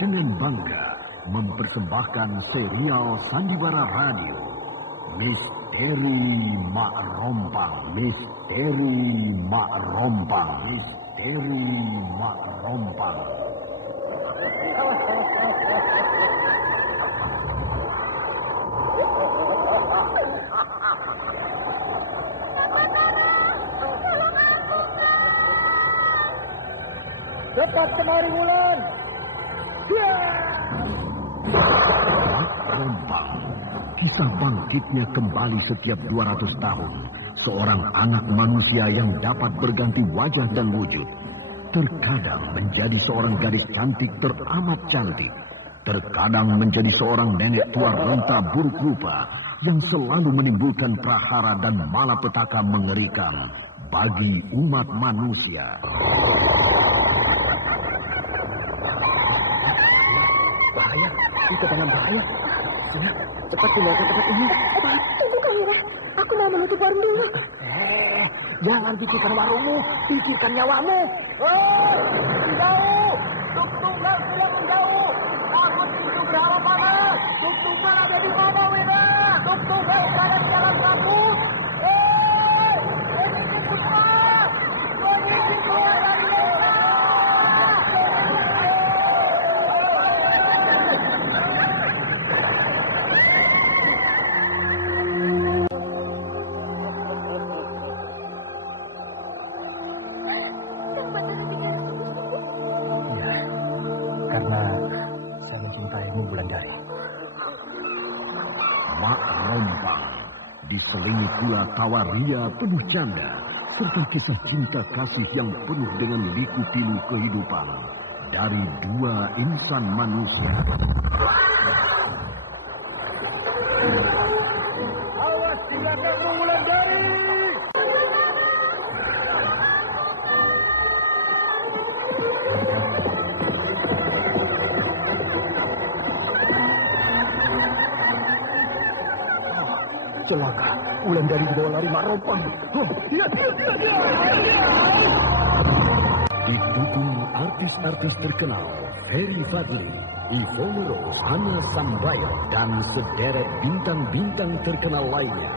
dengan bangga mempersembahkan serial Sandiwara Radio Misteri Mak Rompang, Misteri Mak Rompang, Misteri Mak Rompang. Cepat kemari Wulan. Mak Rompang, kisah bangkitnya kembali setiap 200 tahun. Seorang anak manusia yang dapat berganti wajah dan wujud. Terkadang menjadi seorang gadis cantik teramat cantik. Terkadang menjadi seorang nenek tua renta buruk rupa yang selalu menimbulkan prahara dan malapetaka mengerikan bagi umat manusia. Bahaya, itu dalam bahaya. Sina, cepat pindah ke tempat ini. Tunggu Kamila, aku mau menutup warung dulu. Jangan pikirkan warungmu, pikirkan nyawamu. Menjauh, tuk-tukan sudah menjauh. Aku pintu berapa panas. Tuk-tukan ada di mana, Wina? Tuk-tukan ada di jalan bagus. Ini cepat. Ini keluar dari desa. Karena saya mencintaimu, Wulandari. Mak Rompang diselingi pula tawa ria penuh canda serta kisah cinta kasih yang penuh dengan liku-pilu kehidupan dari dua insan manusia. Awas silakan Wulandari. Celaka, Wulandari dibawa lari Mak Rompang. Dia. Didukung artis-artis terkenal Ferry Fadli, Ivone Rose, Hana Sambayo, dan sederet bintang-bintang terkenal lainnya.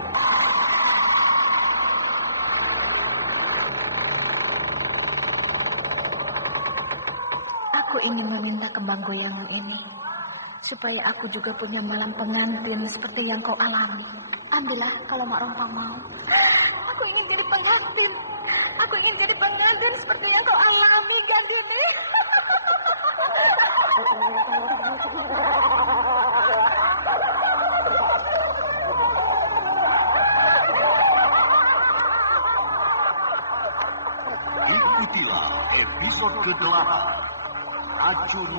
Aku ingin meminta kembang goyangan ini, supaya aku juga punya malam pengantin seperti yang kau alami. Ambillah kalau Mak Rompang mau. Aku ingin jadi pengantin. Aku ingin jadi pengantin seperti yang kau alami, Gandini. Ikutilah episode ke-8. Acun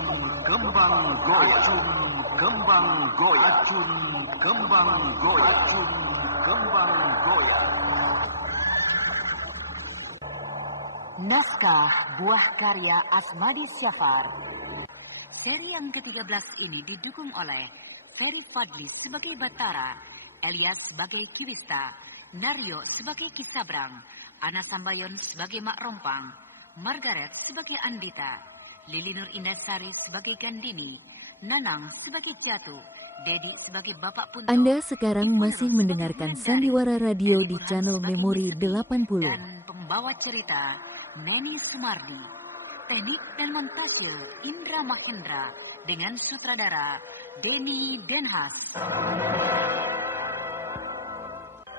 Kembang Goyang. Acun Kembang Goyang. Acun Kembang Goyang. Acun Kembang Goyang. Naskah buah karya Asmadi Syafar. Seri yang ke-13 ini didukung oleh Ferry Fadli sebagai Batara, Elias sebagai Kiwista, Naryo sebagai Kisabrang, Ana Sambayon sebagai Mak Rompang, Margaret sebagai Andita, Lili Nur Indasari sebagai Gandini, Nanang sebagai Jatuh, Dedi sebagai Bapak Punto. Anda sekarang masih mendengarkan Sandiwara Radio di channel Memori 80. Dan pembawa cerita Neni Sumardi. Teknik dan montase Indra Mahendra dengan sutradara Denny Denhas.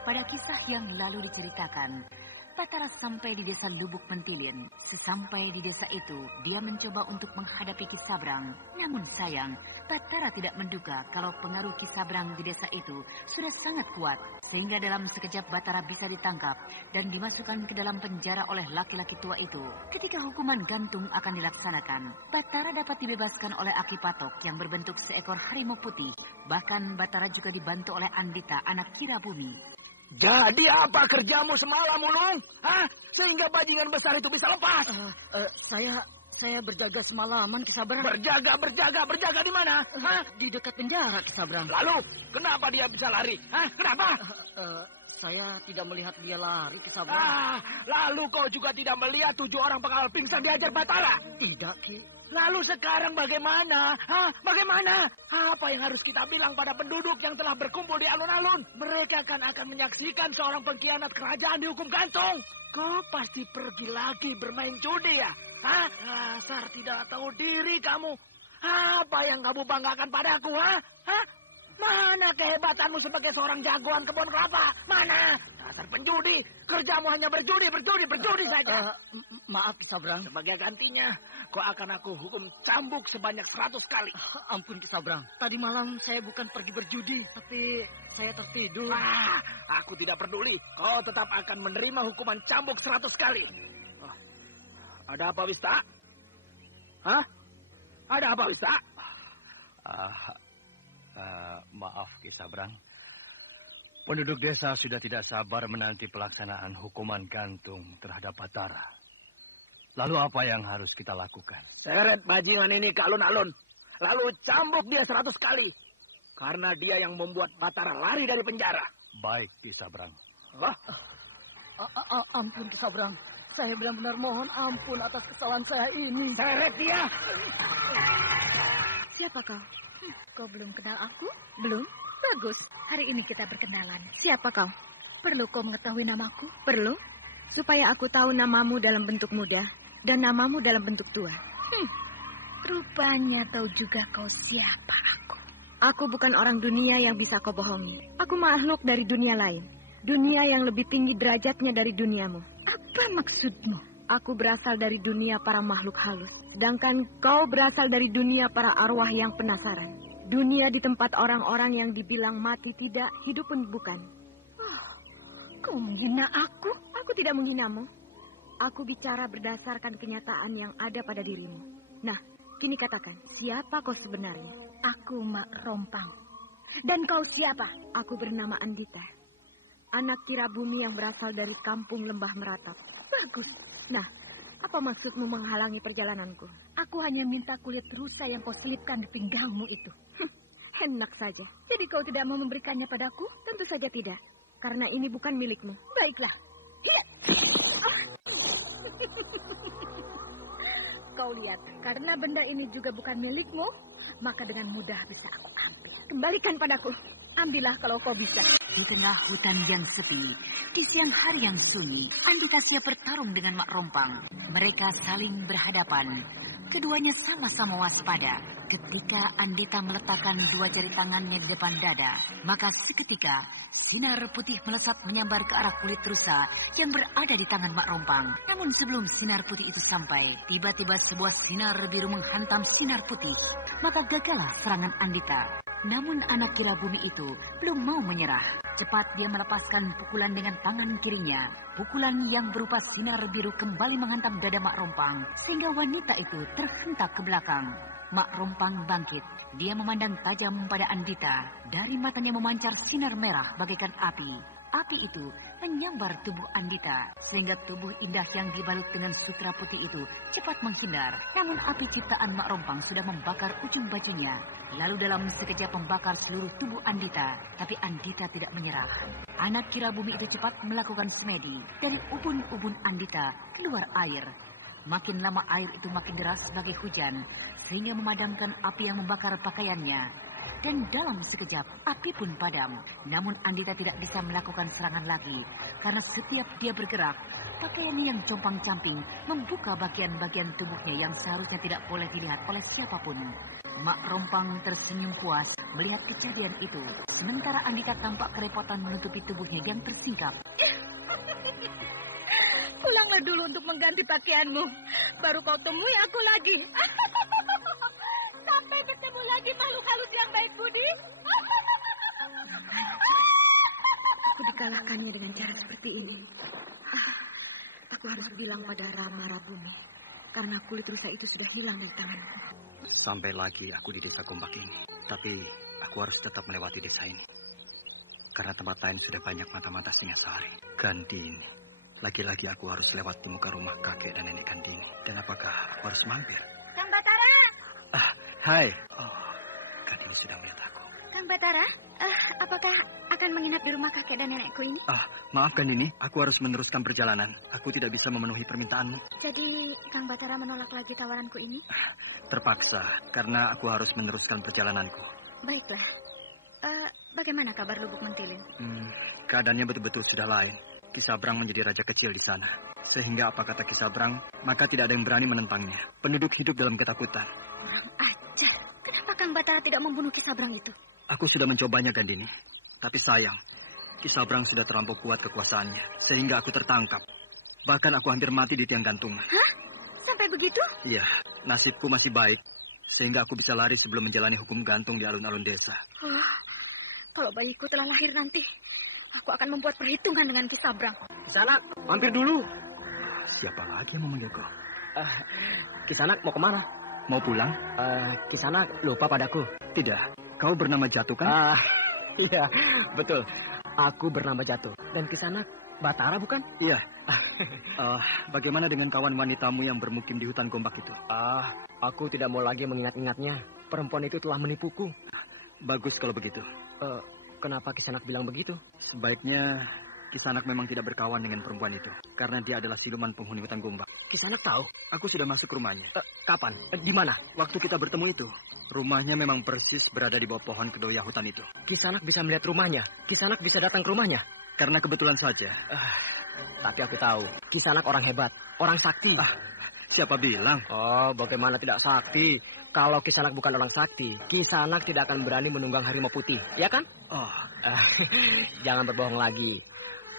Pada kisah yang lalu diceritakan, Batara sampai di desa Lubuk Pentilin. Sesampai di desa itu, dia mencoba untuk menghadapi Kisabrang. Namun sayang, Batara tidak menduga kalau pengaruh Kisabrang di desa itu sudah sangat kuat. Sehingga dalam sekejap Batara bisa ditangkap dan dimasukkan ke dalam penjara oleh laki-laki tua itu. Ketika hukuman gantung akan dilaksanakan, Batara dapat dibebaskan oleh Aki Patok yang berbentuk seekor harimau putih. Bahkan Batara juga dibantu oleh Andita, anak Kira Bumi. Jadi apa kerjamu semalam, Ulung? Hah? Sehingga bajingan besar itu bisa lepas. Saya berjaga semalaman, Kisabrang. Berjaga di mana? Hah? Di dekat penjara, Kisabrang. Lalu, kenapa dia bisa lari? Hah? Kenapa? Saya tidak melihat dia lari, Kisabrang. Lalu kau juga tidak melihat 7 orang pengawal pingsan diajar Batara? Tidak, Ki. Lalu sekarang bagaimana? Hah? Bagaimana? Apa yang harus kita bilang pada penduduk yang telah berkumpul di alun-alun? Mereka kan akan menyaksikan seorang pengkhianat kerajaan dihukum gantung. Kau pasti pergi lagi bermain judi ya? Hah? Dasar tidak tahu diri kamu. Apa yang kamu banggakan padaku, ha? Hah? Mana kehebatanmu sebagai seorang jagoan kebun kelapa? Mana? Dasar penjudi. Kerjamu hanya berjudi saja. Maaf, Ki Sabrang. Sebagai gantinya, kau akan aku hukum cambuk sebanyak 100 kali. Ampun, Ki Sabrang. Tadi malam saya bukan pergi berjudi, tapi saya tertidur. Aku tidak peduli. Kau tetap akan menerima hukuman cambuk 100 kali. Ada apa, Wista? Hah? Ada apa, Wista? Maaf, Ki Sabrang. Penduduk desa sudah tidak sabar menanti pelaksanaan hukuman gantung terhadap Batara. Lalu apa yang harus kita lakukan? Seret bajingan ini ke alun-alun. Lalu cambuk dia 100 kali. Karena dia yang membuat Batara lari dari penjara. Baik, Ki Sabrang. Ampun, Ki Sabrang. Saya benar-benar mohon ampun atas kesalahan saya ini. Seret dia! Siapa kau? Kau belum kenal aku? Belum? Bagus. Hari ini kita berkenalan. Siapa kau? Perlu kau mengetahui namaku? Perlu. Supaya aku tahu namamu dalam bentuk muda dan namamu dalam bentuk tua. Rupanya tahu juga kau siapa aku. Aku bukan orang dunia yang bisa kau bohongi. Aku makhluk dari dunia lain. Dunia yang lebih tinggi derajatnya dari duniamu. Apa maksudmu? Aku berasal dari dunia para makhluk halus. Sedangkan kau berasal dari dunia para arwah yang penasaran. Dunia di tempat orang-orang yang dibilang mati tidak, hidup pun bukan. Kau menghina aku? Aku tidak menghinamu. Aku bicara berdasarkan kenyataan yang ada pada dirimu. Nah, kini katakan, siapa kau sebenarnya? Aku Mak Rompang. Dan kau siapa? Aku bernama Andita. Anak Tirabumi yang berasal dari kampung Lembah Meratap. Bagus. Nah, apa maksudmu menghalangi perjalananku? Aku hanya minta kulit rusa yang kau selipkan di pinggangmu itu. Enak saja. Jadi kau tidak mau memberikannya padaku? Tentu saja tidak. Karena ini bukan milikmu. Baiklah. Kau lihat, karena benda ini juga bukan milikmu, maka dengan mudah bisa aku ambil. Kembalikan padaku. Ambillah kalau kau bisa. Di tengah hutan yang sepi, di siang hari yang sunyi, Andita siap bertarung dengan Mak Rompang. Mereka saling berhadapan. Keduanya sama-sama waspada. Ketika Andita meletakkan dua jari tangannya di depan dada, maka seketika sinar putih melesat menyambar ke arah kulit rusa yang berada di tangan Mak Rompang. Namun sebelum sinar putih itu sampai, tiba-tiba sebuah sinar biru menghantam sinar putih. Maka gagallah serangan Andita. Namun anak Tirabumi itu belum mau menyerah. Cepat dia melepaskan pukulan dengan tangan kirinya. Pukulan yang berupa sinar biru kembali menghantam dada Mak Rompang, sehingga wanita itu terhentak ke belakang. Mak Rompang bangkit. Dia memandang tajam pada Andita. Dari matanya memancar sinar merah bagaikan api. Api itu menyambar tubuh Andita, sehingga tubuh indah yang dibalut dengan sutra putih itu cepat menghindar. Namun api ciptaan Mak Rompang sudah membakar ujung bajunya. Lalu dalam sekejap membakar seluruh tubuh Andita, tapi Andita tidak menyerah. Anak Tirabumi itu cepat melakukan semedi. Dari ubun-ubun Andita keluar air. Makin lama air itu makin deras sebagai hujan, sehingga memadamkan api yang membakar pakaiannya. Dan dalam sekejap, api pun padam. Namun Andita tidak bisa melakukan serangan lagi. Karena setiap dia bergerak, pakaian yang compang-camping membuka bagian-bagian tubuhnya yang seharusnya tidak boleh dilihat oleh siapapun. Mak Rompang tersenyum puas melihat kejadian itu. Sementara Andita tampak kerepotan menutupi tubuhnya yang tersingkap. Pulanglah dulu untuk mengganti pakaianmu. Baru kau temui aku lagi. Sampai bertemu lagi makhluk halus yang baik budi. Aku dikalahkannya dengan cara seperti ini. Aku harus bilang pada Rama Rabumi. Karena kulit rusa itu sudah hilang dari tanganku. Sampai lagi aku di desa Gombak ini. Tapi aku harus tetap melewati desa ini. Karena tempat lain sudah banyak mata-mata Singasari. Gandini. Lagi-lagi aku harus lewat di muka rumah kakek dan nenek Gandini. Dan apakah aku harus mampir? Kang Batara! Hai. Oh, Gandini sudah melihat aku. Kang Batara, apakah akan menginap di rumah kakek dan nenekku ini? Maafkan ini, aku harus meneruskan perjalanan. Aku tidak bisa memenuhi permintaanmu. Jadi, Kang Batara menolak lagi tawaranku ini? Terpaksa, karena aku harus meneruskan perjalananku. Baiklah. Bagaimana kabar Lubuk Mentilin? Keadaannya betul-betul sudah lain. Ki Sabrang menjadi raja kecil di sana. Sehingga apa kata Ki Sabrang, maka tidak ada yang berani menentangnya. Penduduk hidup dalam ketakutan. Kurang ajar. Kenapa Kang Batara tidak membunuh Ki Sabrang itu? Aku sudah mencobanya, Gandini. Tapi sayang, Ki Sabrang sudah terlampau kuat kekuasaannya. Sehingga aku tertangkap. Bahkan aku hampir mati di tiang gantung. Hah? Sampai begitu? Iya, nasibku masih baik. Sehingga aku bisa lari sebelum menjalani hukum gantung di alun-alun desa. Oh, kalau bayiku telah lahir nanti, aku akan membuat perhitungan dengan Ki Sabrang. Kisanak, mampir dulu. Siapa lagi yang memanggilku? Kisanak mau kemana? Mau pulang? Kisanak lupa padaku. Tidak. Kau bernama Jatuh kan? Iya, betul. Aku bernama Jatuh. Dan Kisanak Batara bukan? Iya. Bagaimana dengan kawan wanitamu yang bermukim di hutan Gombak itu? Aku tidak mau lagi mengingat-ingatnya. Perempuan itu telah menipuku. Bagus kalau begitu. Kenapa Kisanak bilang begitu? Sebaiknya Kisanak memang tidak berkawan dengan perempuan itu. Karena dia adalah siluman penghuni hutan Gombak. Kisanak tahu? Aku sudah masuk ke rumahnya. Kapan? Di mana? Waktu kita bertemu itu. Rumahnya memang persis berada di bawah pohon kedoya hutan itu. Kisanak bisa melihat rumahnya? Kisanak bisa datang ke rumahnya? Karena kebetulan saja. Tapi aku tahu. Kisanak orang hebat. Orang sakti. Siapa bilang? Bagaimana tidak sakti? Kalau Kisanak bukan orang sakti, Kisanak tidak akan berani menunggang harimau putih. Ya kan? Jangan berbohong lagi.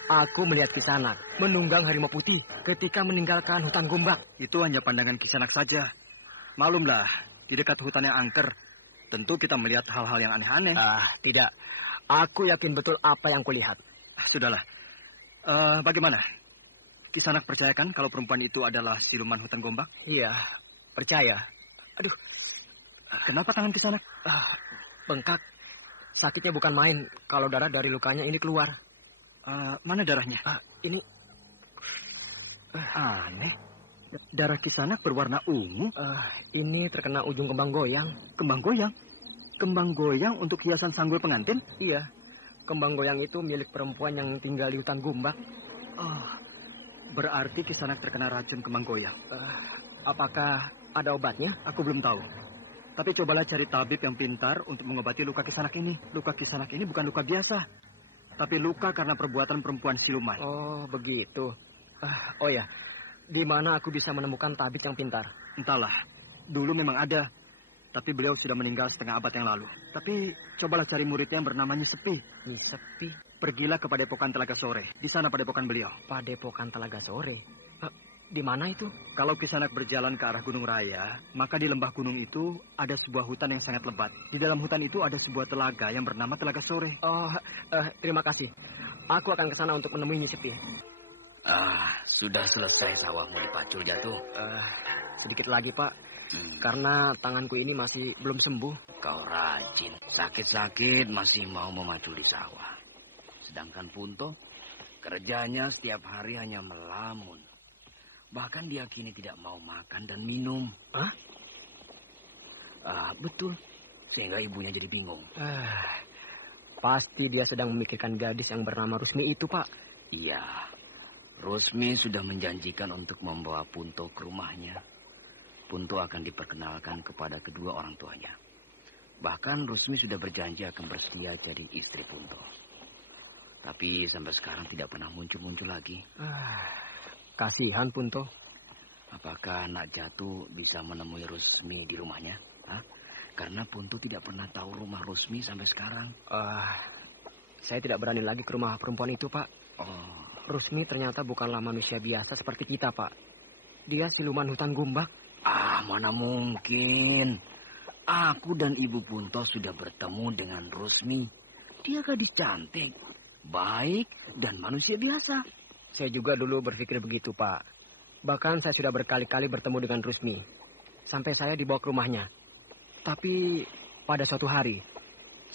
Aku melihat Kisanak menunggang harimau putih ketika meninggalkan hutan Gombak. Itu hanya pandangan Kisanak saja. Maklumlah, di dekat hutan yang angker, tentu kita melihat hal-hal yang aneh-aneh. Tidak. Aku yakin betul apa yang kulihat. Sudahlah. Bagaimana? Kisanak percayakan kalau perempuan itu adalah siluman hutan Gombak? Iya, percaya. Aduh, kenapa tangan Kisanak? Bengkak. Sakitnya bukan main kalau darah dari lukanya ini keluar. Mana darahnya? Ini. Aneh. Darah Kisanak berwarna ungu. Ini terkena ujung kembang goyang. Kembang goyang? Kembang goyang untuk hiasan sanggul pengantin? Iya. Kembang goyang itu milik perempuan yang tinggal di hutan Gombak. Berarti Kisanak terkena racun kembang goyang. Apakah ada obatnya? Aku belum tahu. Tapi cobalah cari tabib yang pintar untuk mengobati luka Kisanak ini. Luka Kisanak ini bukan luka biasa, tapi luka karena perbuatan perempuan siluman. Oh, begitu. Oh ya, di mana aku bisa menemukan tabib yang pintar? Entahlah. Dulu memang ada, tapi beliau sudah meninggal setengah abad yang lalu. Tapi cobalah cari muridnya yang bernama Nyi Sepi. Pergilah ke Padepokan Telaga Sore. Di sana padepokan beliau. Padepokan Telaga Sore? Di mana itu? Kalau Kisanak berjalan ke arah Gunung Raya, maka di lembah gunung itu ada sebuah hutan yang sangat lebat. Di dalam hutan itu ada sebuah telaga yang bernama Telaga Sore. Terima kasih. Aku akan ke sana untuk menemui Nyi Sepi. Sudah selesai sawahmu di Pacul, Jatuh? Sedikit lagi, Pak. Karena tanganku ini masih belum sembuh. Kau rajin. Sakit-sakit masih mau memacul di sawah. Sedangkan Punto, kerjanya setiap hari hanya melamun. Bahkan dia kini tidak mau makan dan minum. Betul. Sehingga ibunya jadi bingung. Pasti dia sedang memikirkan gadis yang bernama Rusmi itu, Pak. Iya. Rusmi sudah menjanjikan untuk membawa Punto ke rumahnya. Punto akan diperkenalkan kepada kedua orang tuanya. Bahkan Rusmi sudah berjanji akan bersedia jadi istri Punto. Tapi sampai sekarang tidak pernah muncul-muncul lagi. Kasihan Punto. Apakah Nak Jatuh bisa menemui Rusmi di rumahnya? Karena Punto tidak pernah tahu rumah Rusmi sampai sekarang. Saya tidak berani lagi ke rumah perempuan itu, Pak. Rusmi ternyata bukanlah manusia biasa seperti kita, Pak. Dia siluman hutan Gombak. Mana mungkin. Aku dan Ibu Punto sudah bertemu dengan Rusmi. Dia gadis cantik, baik, dan manusia biasa. Saya juga dulu berpikir begitu, Pak. Bahkan saya sudah berkali-kali bertemu dengan Rusmi. Sampai saya dibawa ke rumahnya. Tapi pada suatu hari,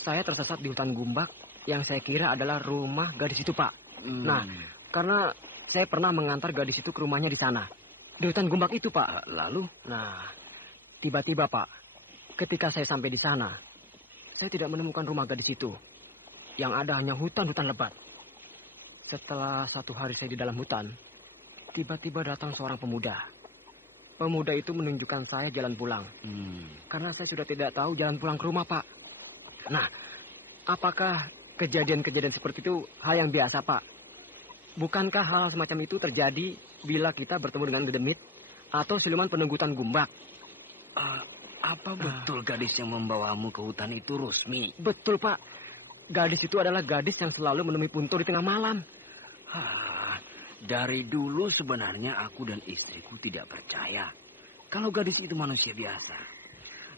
saya tersesat di hutan Gombak yang saya kira adalah rumah gadis itu, Pak. Nah, karena saya pernah mengantar gadis itu ke rumahnya di sana. Di hutan Gombak itu, Pak. Lalu? Nah, tiba-tiba, Pak, ketika saya sampai di sana, saya tidak menemukan rumah gadis itu. Yang ada hanya hutan-hutan lebat. Setelah 1 hari saya di dalam hutan, tiba-tiba datang seorang pemuda. Pemuda itu menunjukkan saya jalan pulang. Karena saya sudah tidak tahu jalan pulang ke rumah, Pak. Nah, apakah kejadian-kejadian seperti itu hal yang biasa, Pak? Bukankah hal semacam itu terjadi bila kita bertemu dengan gedemit atau siluman penunggutan Gumbak? Apa betul gadis yang membawamu ke hutan itu Rusmi? Betul, Pak. Gadis itu adalah gadis yang selalu menemui Punto di tengah malam. Dari dulu sebenarnya aku dan istriku tidak percaya kalau gadis itu manusia biasa.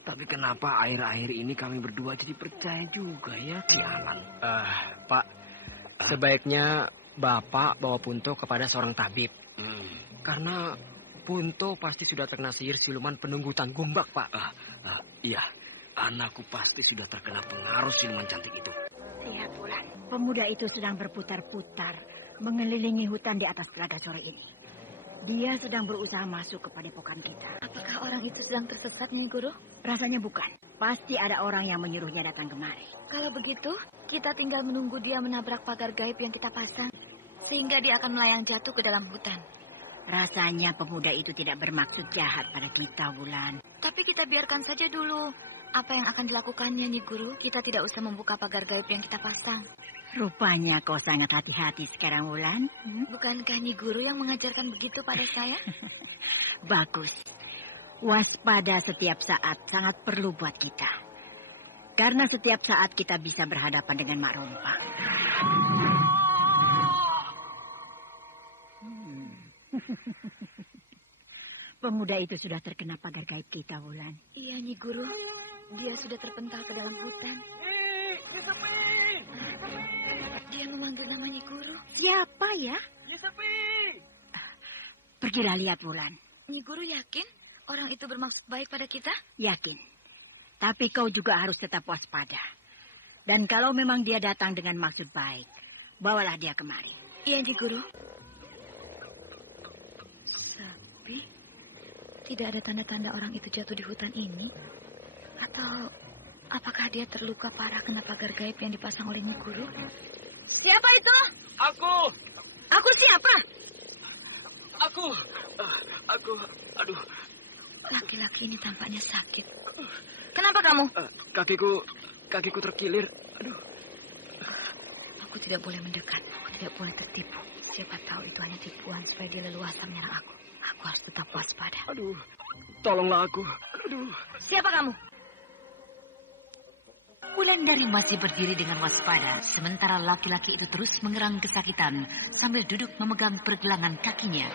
Tapi kenapa akhir-akhir ini kami berdua jadi percaya juga ya, Kialan? Pak, sebaiknya Bapak bawa Punto kepada seorang tabib. Karena Punto pasti sudah terkena sihir siluman penunggutan Gumbak, Pak. Iya, anakku pasti sudah terkena pengaruh siluman cantik itu. Lihat, Wulan. Pemuda itu sedang berputar-putar mengelilingi hutan di atas telaga sore ini. Dia sedang berusaha masuk ke padepokan kita. Apakah orang itu sedang tersesat, Nyi Guru? Rasanya bukan. Pasti ada orang yang menyuruhnya datang kemari. Kalau begitu, kita tinggal menunggu dia menabrak pagar gaib yang kita pasang. Sehingga dia akan melayang jatuh ke dalam hutan. Rasanya pemuda itu tidak bermaksud jahat pada kita, Wulan. Tapi kita biarkan saja dulu. Apa yang akan dilakukannya, Nyi Guru? Kita tidak usah membuka pagar gaib yang kita pasang. Rupanya kau sangat hati-hati sekarang, Wulan. Bukankah Nyi Guru yang mengajarkan begitu pada saya? Bagus. Waspada setiap saat sangat perlu buat kita. Karena setiap saat kita bisa berhadapan dengan Mak Rompang. Pemuda itu sudah terkena pagar gaib kita, Wulan. Iya, Nyi Guru. Dia sudah terpental ke dalam hutan. Dia memanggil nama Nyi Guru. Siapa ya? Pergilah lihat, Wulan. Nyi Guru yakin orang itu bermaksud baik pada kita? Yakin. Tapi kau juga harus tetap waspada. Dan kalau memang dia datang dengan maksud baik, bawalah dia kemari. Iya, Nyi Guru. Tapi tidak ada tanda-tanda orang itu jatuh di hutan ini. Atau apakah dia terluka parah kena pagar gaib yang dipasang oleh Nyi Guru? Siapa itu? Aku. Aku siapa? Aku. Aduh. Laki-laki ini tampaknya sakit. Kenapa kamu? Kakiku terkilir. Aduh. Aku tidak boleh mendekat. Aku tidak boleh tertipu. Siapa tahu itu hanya tipuan supaya dia leluasa menyerang aku. Aku harus tetap waspada. Aduh. Tolonglah aku. Aduh. Siapa kamu? Wulandari masih berdiri dengan waspada, sementara laki-laki itu terus mengerang kesakitan sambil duduk memegang pergelangan kakinya.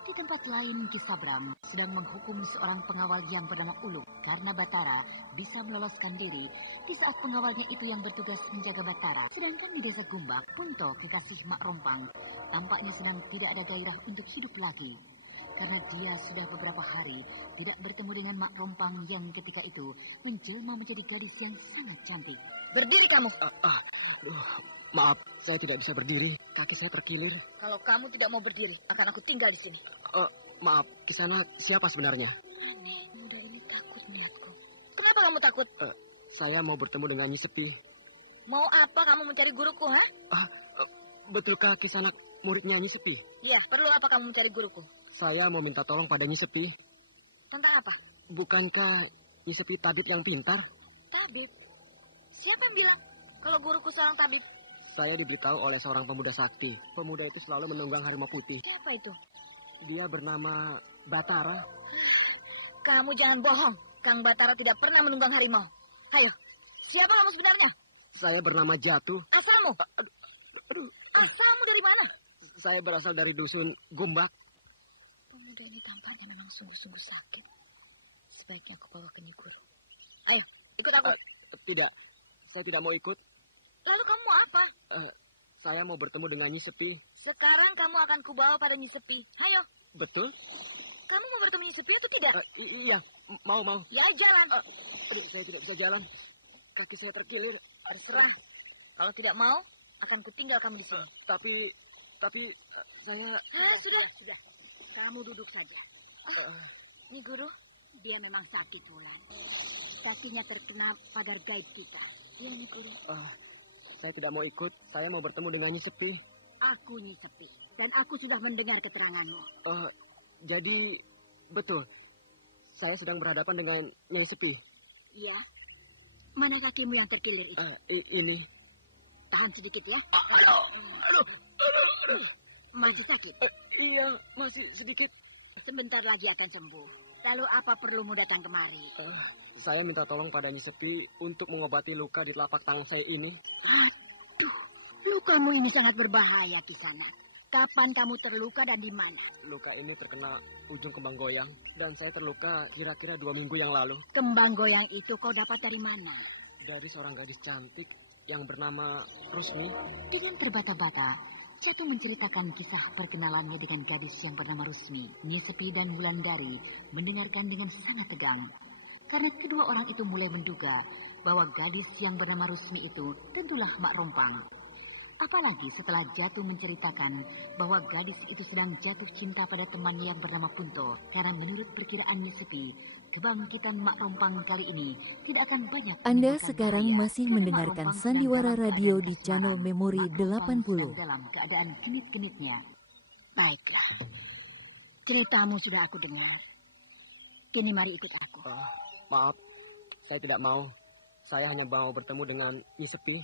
Di tempat lain, Kisabram sedang menghukum seorang pengawal yang bernama Uluk karena Batara bisa meloloskan diri di saat pengawalnya itu yang bertugas menjaga Batara. Sedangkan di desa Gumbak, Punto, kekasih Mak Rompang, tampaknya sedang tidak ada gairah untuk hidup lagi. Karena dia sudah beberapa hari tidak bertemu dengan Mak Rompang yang ketika itu menjelma menjadi gadis yang sangat cantik. Berdiri kamu. Maaf, saya tidak bisa berdiri. Kaki saya terkilir. Kalau kamu tidak mau berdiri, akan aku tinggal di sini. Maaf, Kisana siapa sebenarnya? Ini, muda ini takut melihatku. Kenapa kamu takut? Saya mau bertemu dengan Nyi Sepi. Mau apa kamu mencari guruku, ha? Betulkah Kisana muridnya Nyi Sepi? Iya, perlu apa kamu mencari guruku? Saya mau minta tolong pada Nyi Sepi. Tentang apa? Bukankah Nyi Sepi tabib yang pintar? Tabib? Siapa yang bilang kalau guruku seorang tabib? Saya diberitahu oleh seorang pemuda sakti. Pemuda itu selalu menunggang harimau putih. Siapa itu? Dia bernama Batara. Kamu jangan bohong. Kang Batara tidak pernah menunggang harimau. Ayo, siapa kamu sebenarnya? Saya bernama Jatuh. Asalmu? Aduh. Asalmu dari mana? Saya berasal dari dusun Gumbak. Pemuda ini tampaknya memang sungguh-sungguh sakit. Sebaiknya aku bawa ke Nyi Guru. Ayo, ikut aku. Tidak, saya tidak mau ikut. Lalu kamu mau apa? Saya mau bertemu dengan Nyi Sepi. Sekarang kamu akan kubawa pada Nyi Sepi. Ayo. Betul? Kamu mau bertemu Nyi Sepi atau tidak? Iya, mau. Ya, jalan. Aduh, saya tidak bisa jalan. Kaki saya terkilir. Terserah. Kalau tidak mau, akan kutinggal kamu di sini. Tapi saya... Sudah. Kamu duduk saja. Nyi Guru, dia memang sakit, Wulan. Kakinya terkena pagar gaib kita. Iya, Nyi Guru. Saya tidak mau ikut. Saya mau bertemu dengan Nyi Sepi. Aku Nyi Sepi, dan aku sudah mendengar keteranganmu. Jadi, betul. Saya sedang berhadapan dengan Nyi Sepi. Iya. Mana kakimu yang terkilir itu? Ini. Tahan sedikit ya. Aduh. Masih sakit? Iya, masih sedikit. Sebentar lagi akan sembuh. Lalu apa perlumu datang kemari? Saya minta tolong pada Nyi Sepi untuk mengobati luka di telapak tangan saya ini. Aduh, lukamu ini sangat berbahaya, Kisanak. Kapan kamu terluka dan di mana? Luka ini terkena ujung kembang goyang dan saya terluka kira-kira 2 minggu yang lalu. Kembang goyang itu kau dapat dari mana? Dari seorang gadis cantik yang bernama Rusmi. Dengan terbata-bata, Jatuh menceritakan kisah perkenalannya dengan gadis yang bernama Rusmi. Nyi Sepi dan Wulandari mendengarkan dengan sangat tegang. Karena kedua orang itu mulai menduga bahwa gadis yang bernama Rusmi itu tentulah Mak Rompang. Apalagi setelah Jatuh menceritakan bahwa gadis itu sedang jatuh cinta pada temannya yang bernama Kunto. Karena menurut perkiraan Nyi Sepi, kebangkitan Mak Rompang kali ini tidak akan banyak. Anda sekarang masih mendengarkan Sandiwara Radio di channel Memori 80. Dalam keadaan genit-genitnya. Baiklah, ceritamu sudah aku dengar. Kini mari ikut aku. Maaf, saya tidak mau. Saya hanya mau bertemu dengan Nyi Sepi.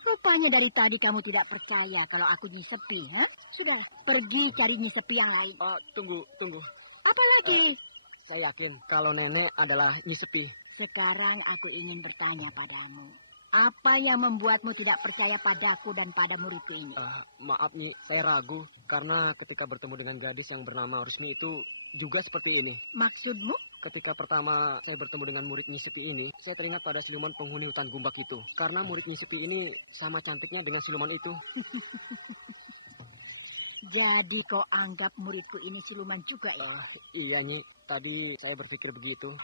Rupanya dari tadi kamu tidak percaya kalau aku Nyi Sepi, ha? Sudah, pergi cari Nyi Sepi yang lain. Tunggu. Apa lagi? Saya yakin kalau nenek adalah Nyi Sepi. Sekarang aku ingin bertanya padamu. Apa yang membuatmu tidak percaya padaku dan pada muridku ini? Maaf Nyi, saya ragu. Karena ketika bertemu dengan gadis yang bernama Rusmi itu juga seperti ini. Maksudmu? Ketika pertama saya bertemu dengan murid Nyi Sepi ini, saya teringat pada siluman penghuni hutan Gumbak itu. Karena murid Nyi Sepi ini sama cantiknya dengan siluman itu. Jadi kau anggap muridku ini siluman juga ya? Iya Nyi, tadi saya berpikir begitu.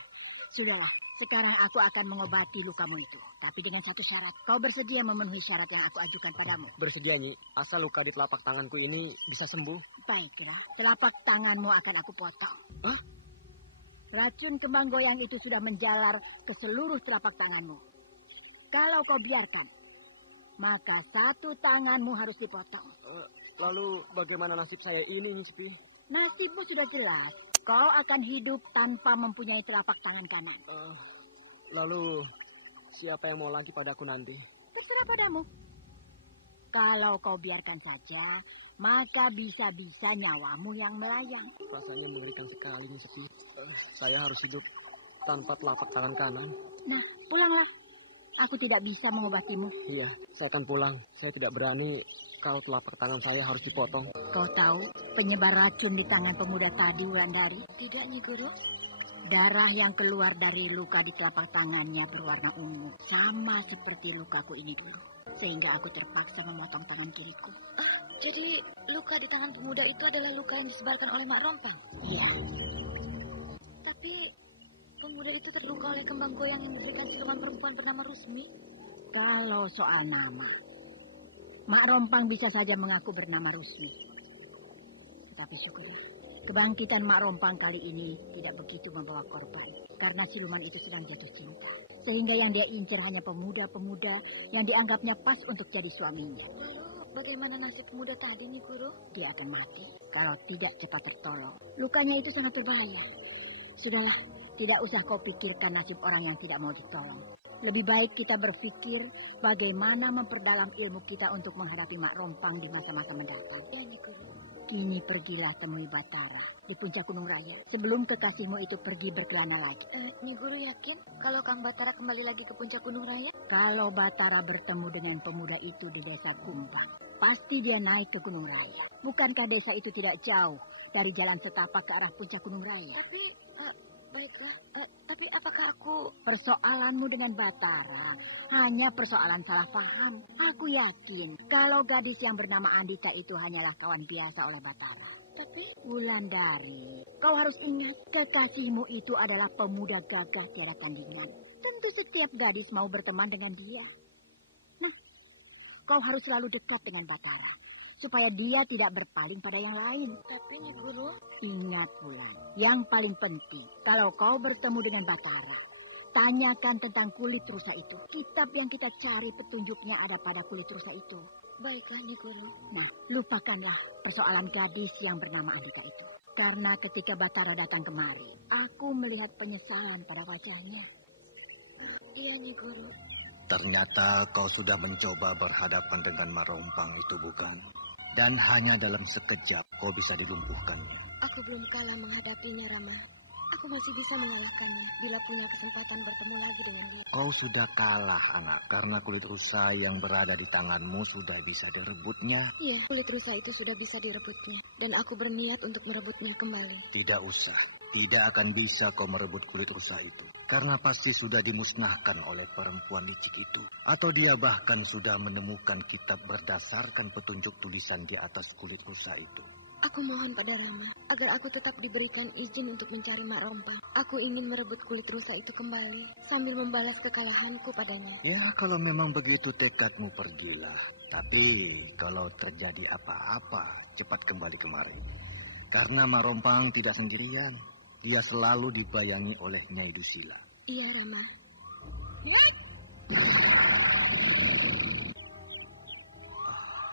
Sudahlah, sekarang aku akan mengobati lukamu itu. Tapi dengan satu syarat, kau bersedia memenuhi syarat yang aku ajukan padamu? Bersedia Nyi, asal luka di telapak tanganku ini bisa sembuh. Baiklah, telapak tanganmu akan aku potong. Hah? Racun kembang goyang itu sudah menjalar ke seluruh telapak tanganmu. Kalau kau biarkan, maka satu tanganmu harus dipotong. Lalu bagaimana nasib saya ini, Nyi Sepi? Nasibmu sudah jelas. Kau akan hidup tanpa mempunyai telapak tangan kanan. Lalu siapa yang mau lagi padaku nanti? Terserah padamu. Kalau kau biarkan saja, maka bisa-bisa nyawamu yang melayang. Rasanya mengerikan sekali, Nyi Sepi. Saya harus hidup tanpa telapak tangan kanan. Nah, pulanglah. Aku tidak bisa mengobatimu. Iya, saya akan pulang. Saya tidak berani kalau telapak tangan saya harus dipotong. Kau tahu penyebar racun di tangan pemuda tadi, Wulandari? Tidak, Nyi Guru. Darah yang keluar dari luka di telapak tangannya berwarna ungu. Sama seperti lukaku ini dulu. Sehingga aku terpaksa memotong tangan kiriku. Jadi luka di tangan pemuda itu adalah luka yang disebarkan oleh Mak Rompang? Iya. Tapi pemuda itu terluka oleh kembang goyang yang diberikan seorang perempuan bernama Rusmi. Kalau soal nama, Mak Rompang bisa saja mengaku bernama Rusmi. Tapi syukurlah, kebangkitan Mak Rompang kali ini tidak begitu membawa korban. Karena siluman itu sedang jatuh cinta. Sehingga yang dia incar hanya pemuda-pemuda yang dianggapnya pas untuk jadi suaminya. Lalu bagaimana nasib pemuda tadi, Nyi Guru? Dia akan mati kalau tidak cepat tertolong. Lukanya itu sangat berbahaya. Sudahlah, tidak usah kau pikirkan nasib orang yang tidak mau ditolong. Lebih baik kita berpikir bagaimana memperdalam ilmu kita untuk menghadapi Mak Rompang di masa-masa mendatang. Ya, Nyi Guru. Kini pergilah temui Batara di puncak Gunung Raya. Sebelum kekasihmu itu pergi berkelana lagi. Nyi Guru yakin kalau Kang Batara kembali lagi ke puncak Gunung Raya? Kalau Batara bertemu dengan pemuda itu di desa Gumbak, pasti dia naik ke Gunung Raya. Bukankah desa itu tidak jauh dari jalan setapak ke arah puncak Gunung Raya? Tapi, baiklah. Tapi apakah aku... Persoalanmu dengan Batara hanya persoalan salah paham. Aku yakin kalau gadis yang bernama Andita itu hanyalah kawan biasa oleh Batara. Tapi... Wulandari, kau harus ingat kekasihmu itu adalah pemuda gagah tiada tandingan. Tentu setiap gadis mau berteman dengan dia. Nah, kau harus selalu dekat dengan Batara supaya dia tidak berpaling pada yang lain. Tapi, Nyi Guru... Ingat pula, yang paling penting, kalau kau bertemu dengan Batara, Tanyakan tentang kulit rusa itu. Kitab yang kita cari petunjuknya ada pada kulit rusa itu. Baiklah, Nyi Guru. Nah, lupakanlah persoalan gadis yang bernama Andita itu. Karena ketika Batara datang kemari, aku melihat penyesalan pada wajahnya. Iya, Nyi Guru. Ternyata kau sudah mencoba berhadapan dengan Marompang itu, bukan? Dan hanya dalam sekejap kau bisa dilumpuhkan. Aku belum kalah menghadapinya, Rama. Aku masih bisa mengalahkannya bila punya kesempatan bertemu lagi dengan dia. Kau sudah kalah, anak, karena kulit rusa yang berada di tanganmu sudah bisa direbutnya. Iya, kulit rusa itu sudah bisa direbutnya. Dan aku berniat untuk merebutnya kembali. Tidak usah. Tidak akan bisa kau merebut kulit rusa itu. Karena pasti sudah dimusnahkan oleh perempuan licik itu. Atau dia bahkan sudah menemukan kitab berdasarkan petunjuk tulisan di atas kulit rusa itu. Aku mohon pada Rama, agar aku tetap diberikan izin untuk mencari Mak Rompang. Aku ingin merebut kulit rusa itu kembali, sambil membalas kekalahanku padanya. Ya, kalau memang begitu tekadmu, pergilah. Tapi, kalau terjadi apa-apa, cepat kembali kemari. Karena Mak Rompang tidak sendirian. Dia selalu dibayangi oleh Nyai Dusila. Iya, Rama.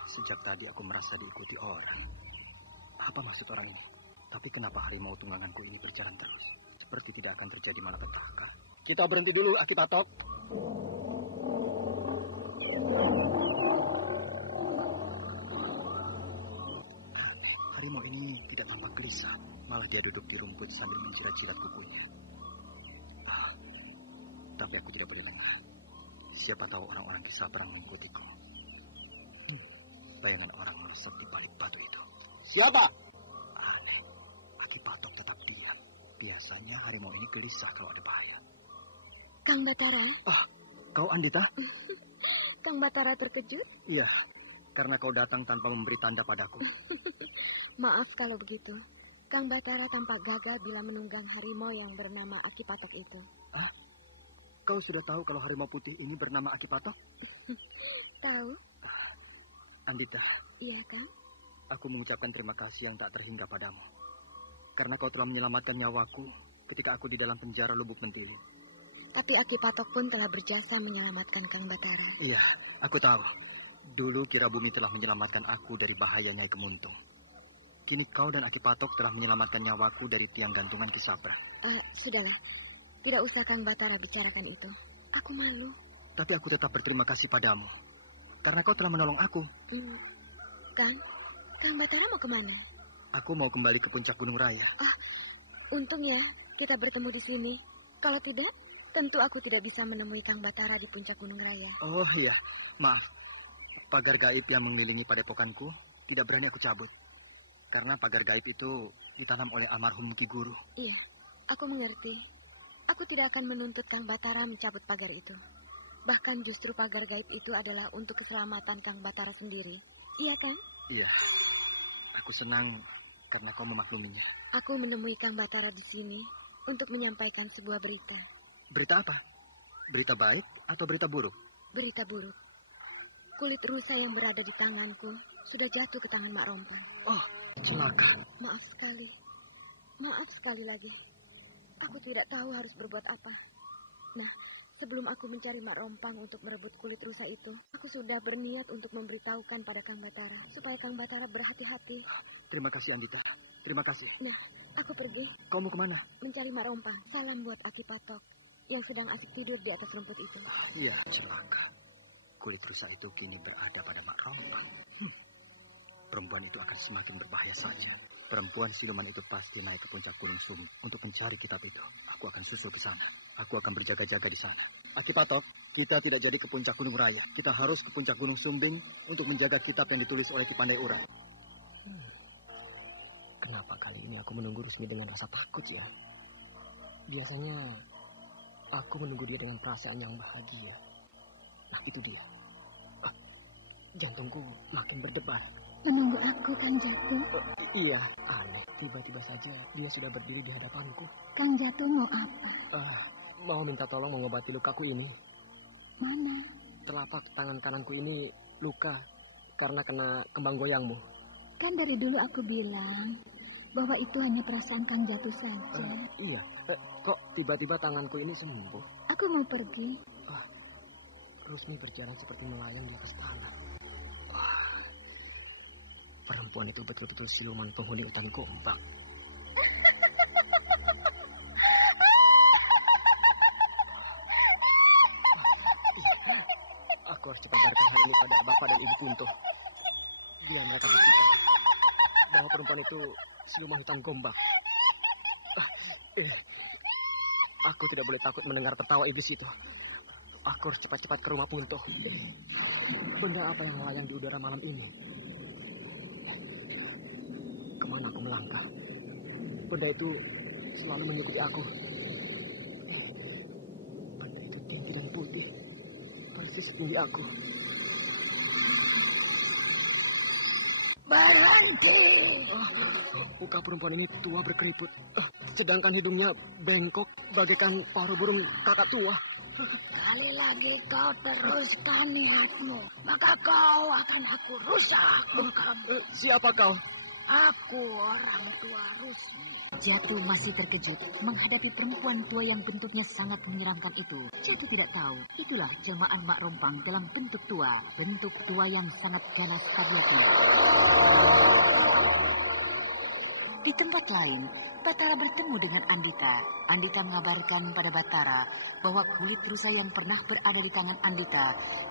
Sejak tadi aku merasa diikuti orang. Apa maksud orang ini? Tapi kenapa harimau tungganganku ini berjalan terus? Seperti tidak akan terjadi malapetaka. Kita berhenti dulu, Aki Patok. Harimau ini tidak tampak gelisah. Malah dia duduk di rumput sambil menjilat-jilat kukunya. Tapi aku tidak boleh lengah. Siapa tahu orang-orang Kisabrang mengikutiku. Bayangan orang melesat di balik batu itu. Siapa? Aneh. Aki Patok tetap diam. Biasanya harimau ini gelisah kalau ada bahaya. Kang Batara? Kau Andita? Kang Batara terkejut? Iya, karena kau datang tanpa memberi tanda padaku. Maaf kalau begitu. Kang Batara tampak gagah bila menunggang harimau yang bernama Aki Patok itu. Kau sudah tahu kalau harimau putih ini bernama Aki Patok? Tahu? Andita. Iya, Kang? Aku mengucapkan terima kasih yang tak terhingga padamu. Karena kau telah menyelamatkan nyawaku ketika aku di dalam penjara Lubuk Mentili. Tapi Aki Patok pun telah berjasa menyelamatkan Kang Batara. Iya, aku tahu. Dulu Kirabumi telah menyelamatkan aku dari bahaya Nyai Kemuntung. Kini kau dan Aki Patok telah menyelamatkan nyawaku dari tiang gantungan Kisabrang. Sudahlah. Tidak usah Kang Batara bicarakan itu. Aku malu. Tapi aku tetap berterima kasih padamu. Karena kau telah menolong aku. Kang Batara mau kemana? Aku mau kembali ke puncak Gunung Raya. Untung ya kita bertemu di sini. Kalau tidak, tentu aku tidak bisa menemui Kang Batara di puncak Gunung Raya. Oh iya, maaf. Pagar gaib yang mengelilingi padepokanku tidak berani aku cabut. Karena pagar gaib itu ditanam oleh almarhum Ki Guru. Iya, aku mengerti. Aku tidak akan menuntut Kang Batara mencabut pagar itu. Bahkan justru pagar gaib itu adalah untuk keselamatan Kang Batara sendiri. Iya, Kang? Iya. Aku senang karena kau memakluminya. Aku menemui Kang Batara di sini untuk menyampaikan sebuah berita. Berita apa? Berita baik atau berita buruk? Berita buruk. Kulit rusa yang berada di tanganku sudah jatuh ke tangan Mak Rompang. Oh, celaka. Maaf sekali. Maaf sekali lagi. Aku tidak tahu harus berbuat apa. Nah, sebelum aku mencari Mak Rompang untuk merebut kulit rusa itu, aku sudah berniat untuk memberitahukan pada Kang Batara, supaya Kang Batara berhati-hati. Terima kasih, Andita. Terima kasih. Nah, aku pergi. Kau mau kemana? Mencari Mak Rompang. Salam buat Aki Patok yang sedang asik tidur di atas rumput itu. Iya, celaka. Kulit rusa itu kini berada pada Mak Rompang. Perempuan itu akan semakin berbahaya saja. Perempuan siluman itu pasti naik ke puncak Gunung Sumbing untuk mencari kitab itu. Aku akan susul ke sana. Aku akan berjaga-jaga di sana. Aki Patok, kita tidak jadi ke puncak Gunung Raya. Kita harus ke puncak Gunung Sumbing untuk menjaga kitab yang ditulis oleh Ki Pandai Urai. Kenapa kali ini aku menunggu Rusmi dengan rasa takut ya? Biasanya aku menunggu dia dengan perasaan yang bahagia. Nah, itu dia. Jantungku makin berdebar. Menunggu aku, Kang Jatuh? Iya, aneh. Tiba-tiba saja dia sudah berdiri di hadapanku. Kang Jatuh mau apa? Mau minta tolong mengobati lukaku ini. Mana? Telapak tangan kananku ini luka karena kena kembang goyangmu. Kan dari dulu aku bilang bahwa itu hanya perasaan Kang Jatuh saja. Iya, kok tiba-tiba tanganku ini sembuh? Aku mau pergi. Rusmi berjalan seperti melayang di atas tanah. Perempuan itu betul-betul siluman penghuni hutan Gombak. Aku harus cepat berikan hal ini pada bapak dan ibu Punto. Biar mereka berpikir bahwa perempuan itu siluman hutan Gombak. Aku tidak boleh takut mendengar tertawa iblis itu. Aku harus cepat-cepat ke rumah Punto. Benda apa yang melayang di udara malam ini? Kemana aku melangkah? Benda itu selalu mengikuti aku. Benda itu tinggi dan putih, persis setinggi aku. Berhenti! Muka perempuan ini tua berkeriput, sedangkan hidungnya bengkok bagaikan paruh burung kakak tua. Sekali lagi kau teruskan niatmu, maka kau akan aku rusak. Siapa kau? Aku orang tua Rusmi. Jatuh masih terkejut menghadapi perempuan tua yang bentuknya sangat menyeramkan itu. Jatuh tidak tahu, itulah jelmaan Mak Rompang dalam bentuk tua yang sangat ganas tabiatnya. Di tempat lain, Batara bertemu dengan Andita. Andita mengabarkan pada Batara bahwa kulit rusa yang pernah berada di tangan Andita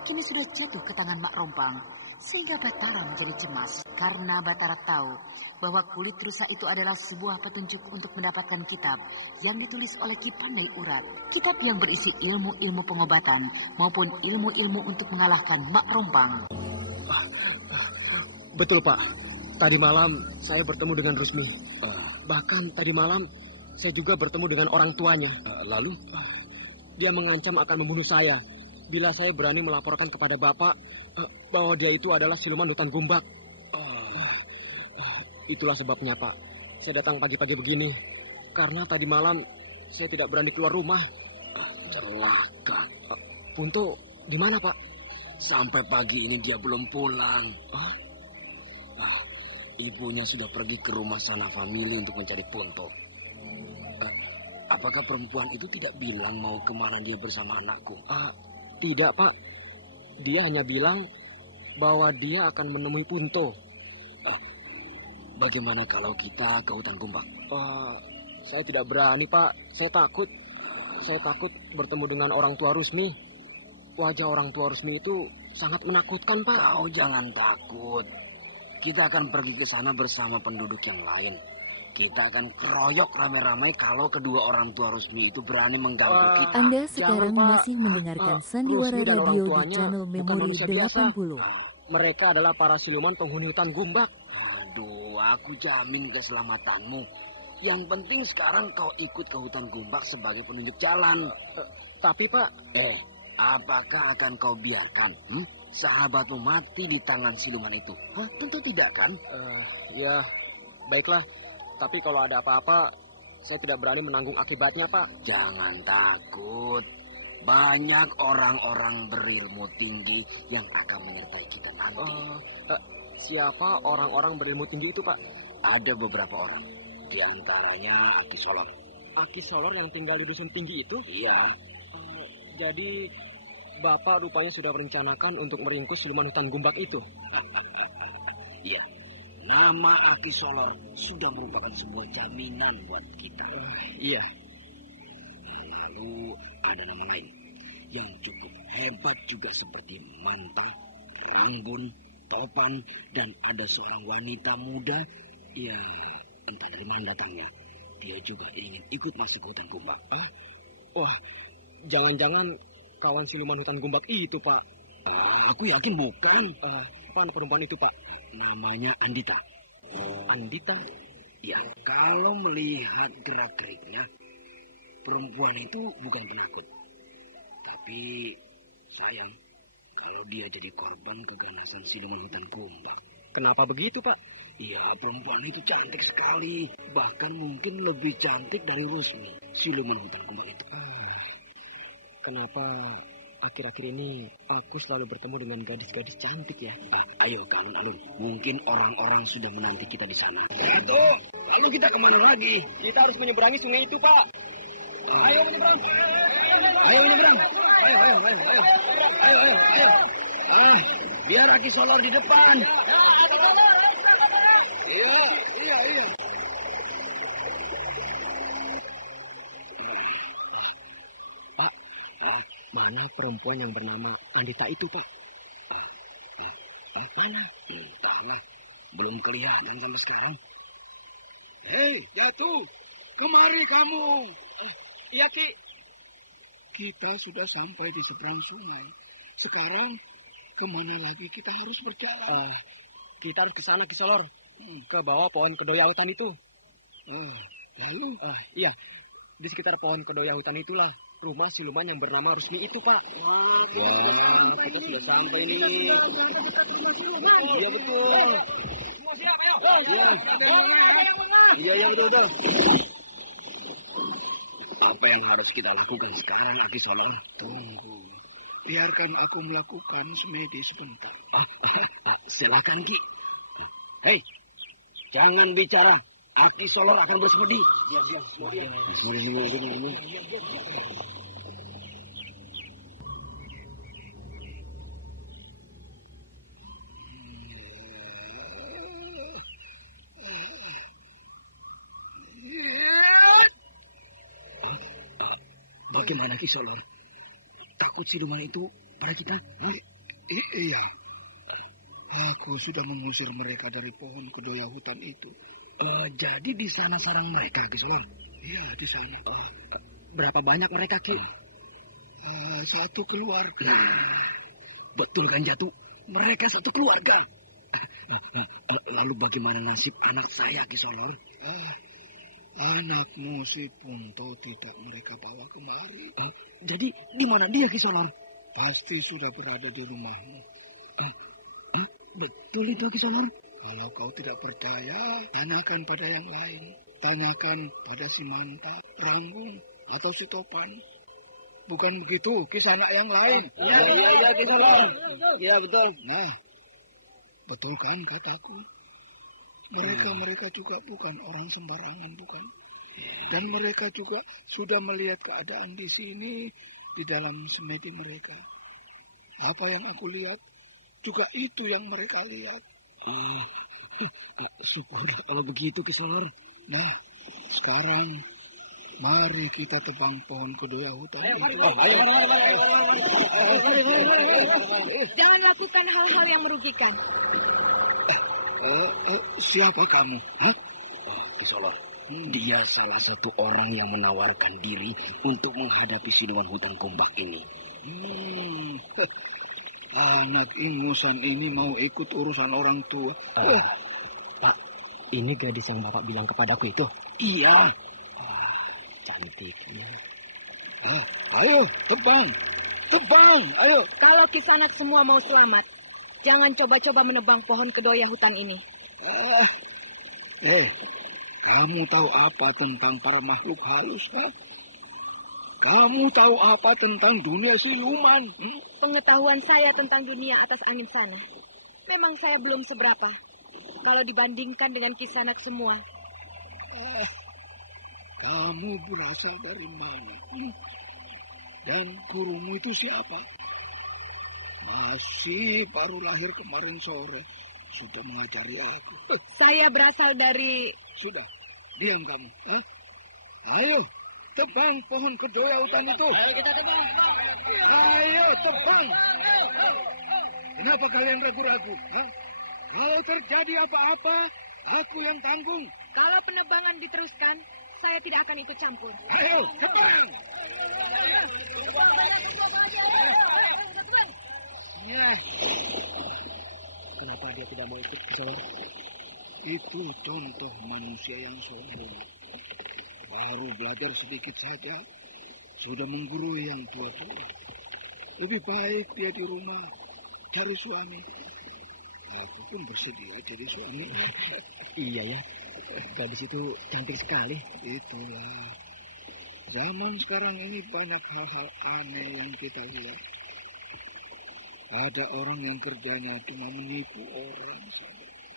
kini sudah jatuh ke tangan Mak Rompang. Sehingga Batara menjadi cemas karena Batara tahu bahwa kulit rusa itu adalah sebuah petunjuk untuk mendapatkan kitab yang ditulis oleh Ki Pandai Urat. Kitab yang berisi ilmu-ilmu pengobatan maupun ilmu-ilmu untuk mengalahkan Mak Rompang. Betul, Pak. Tadi malam saya bertemu dengan Rusmi. Bahkan tadi malam saya juga bertemu dengan orang tuanya. Lalu? Dia mengancam akan membunuh saya bila saya berani melaporkan kepada Bapak bahwa dia itu adalah siluman hutan Gombak. Itulah sebabnya, Pak. Saya datang pagi-pagi begini. Karena tadi malam saya tidak berani keluar rumah. Celaka. Punto, di mana, Pak? Sampai pagi ini dia belum pulang. Ibunya sudah pergi ke rumah Sana Famili untuk mencari Punto. Apakah perempuan itu tidak bilang mau kemana dia bersama anakku? Tidak, Pak. Dia hanya bilang bahwa dia akan menemui Punto. Bagaimana kalau kita ke hutan Gombak? Saya tidak berani, Pak. Saya takut. Saya takut bertemu dengan orang tua Rusmi. Wajah orang tua Rusmi itu sangat menakutkan, Pak. Kau jangan takut. Kita akan pergi ke sana bersama penduduk yang lain. Kita akan keroyok ramai-ramai kalau kedua orang tua Rusmi itu berani mengganggu kita. Anda sekarang masih mendengarkan Sandiwara Radio di channel Memori 80. Mereka adalah para siluman penghuni hutan Gombak. Aduh, aku jamin keselamatanmu. Yang penting sekarang kau ikut ke hutan Gombak sebagai penunjuk jalan. Tapi, Pak... apakah akan kau biarkan sahabatmu mati di tangan siluman itu? Tentu tidak, kan? Ya, baiklah. Tapi kalau ada apa-apa, saya tidak berani menanggung akibatnya, Pak. Jangan takut. Banyak orang-orang berilmu tinggi yang akan menyertai kita nanti. Siapa orang-orang berilmu tinggi itu, Pak? Ada beberapa orang. Di antaranya Aki Solor. Aki Solor yang tinggal di dusun tinggi itu? Iya. Jadi, Bapak rupanya sudah merencanakan untuk meringkus siluman hutan Gombak itu? Iya. Nama Aki Solor sudah merupakan sebuah jaminan buat kita. Iya. Lalu ada nama lain yang cukup hebat juga seperti Manta, Ranggun, Topan, dan ada seorang wanita muda. Ya, entah dari mana datangnya. Dia juga ingin ikut masuk ke hutan Gombak. Wah, jangan-jangan kawan siluman hutan Gombak itu, Pak. Aku yakin bukan. Apa perempuan itu, Pak? Namanya Andita. Andita? Ya, kalau melihat gerak-geriknya, perempuan itu bukan penakut. Tapi sayang, kalau dia jadi korban keganasan siluman hutan Gombak. Kenapa begitu, Pak? Ya, perempuan itu cantik sekali. Bahkan mungkin lebih cantik dari Rusmi, siluman hutan Gombak itu. Kenapa akhir-akhir ini aku selalu bertemu dengan gadis-gadis cantik ya? Ayo ke alun-alun. Mungkin orang-orang sudah menanti kita di sana. Jatuh. Lalu kita kemana lagi? Kita harus menyeberangi sungai itu, Pak. Ayo menyeberang. Ayo nyebrang. Ayo. Biar Aki Solor di depan. Iya. Pak, mana perempuan yang bernama Andita itu, Pak? Mana? Entahlah. Belum kelihatan sampai sekarang. Hei, Jatuh. Kemari kamu. Iya, Ki. Kita sudah sampai di seberang sungai. Sekarang kemana lagi kita harus berjalan? Kita harus ke sana, Ki Solor. Ke bawah pohon kedoya hutan itu. Lalu? Iya, di sekitar pohon kedoya hutan itulah rumah siluman yang bernama Rusmi itu, Pak. Wah, kita sudah sampai nih. Iya, betul. Iya, betul. Apa yang harus kita lakukan sekarang, Aki Solor? Tunggu. Biarkan aku melakukan semedi sebentar. Silakan, Ki. Hei, jangan bicara. Aki Solor akan bersemedi. Semedi. Bagaimana, Ki Solor? Takut siluman itu pada kita? Iya. Aku sudah mengusir mereka dari pohon kedoya hutan itu. Jadi di sana sarang mereka, Ki Solor? Iya, di sana. Berapa banyak mereka, Ki? Satu keluarga. Betul kan, Jatuh? Mereka satu keluarga. Lalu bagaimana nasib anak saya, Ki Solor? Anakmu si Punto tidak mereka bawa kemari. Jadi di mana dia, Ki Solor? Pasti sudah berada di rumahmu. Betul itu, Ki Solor? Kalau kau tidak percaya, tanyakan pada yang lain. Tanyakan pada si Manta, Ranggung, atau si Topan. Bukan begitu, kisah anak yang lain. Iya, Ki Solor. Iya, betul. Nah, betul kan kataku? Mereka juga bukan orang sembarangan, bukan? Dan mereka juga sudah melihat keadaan di sini, di dalam semedi mereka. Apa yang aku lihat, juga itu yang mereka lihat. Syukurlah kalau begitu, Ki Solor. Nah, sekarang mari kita tebang pohon kedoya hutan itu. Jangan lakukan hal-hal yang merugikan. Siapa kamu? Ki Solor, dia salah satu orang yang menawarkan diri untuk menghadapi siluman hutan Gombak ini. Anak ingusan ini mau ikut urusan orang tua. Pak, ini gadis yang Bapak bilang kepadaku itu? Iya. Cantiknya. Ayo, tebang. Ayo. Kalau Kisanak semua mau selamat, jangan coba-coba menebang pohon kedoya hutan ini. Kamu tahu apa tentang para makhluk halus, kan? Kamu tahu apa tentang dunia siluman? Pengetahuan saya tentang dunia atas angin sana, memang saya belum seberapa. Kalau dibandingkan dengan Kisanak semua. Kamu berasal dari mana? Dan gurumu itu siapa? Masih baru lahir kemarin sore. Sudah mengajari aku. Saya berasal dari... Sudah, diam kamu. Ayo, tebang pohon kedoya hutan itu. Ayo kita tebang. Ayo, tebang. Kenapa kalian ragu-ragu? Kalau terjadi apa-apa, aku yang tanggung. Kalau penebangan diteruskan, saya tidak akan ikut campur. Ayo, tebang. Kenapa dia tidak mau ikut, Ki Solor? Itu contoh manusia yang sombong. Baru belajar sedikit saja, sudah menggurui yang tua-tua. Lebih baik dia di rumah, cari suami. Aku pun bersedia jadi suami. Iya ya, gadis itu cantik sekali. Itulah. Zaman sekarang ini banyak hal-hal aneh yang kita lihat. Ada orang yang kerjanya cuma menipu orang.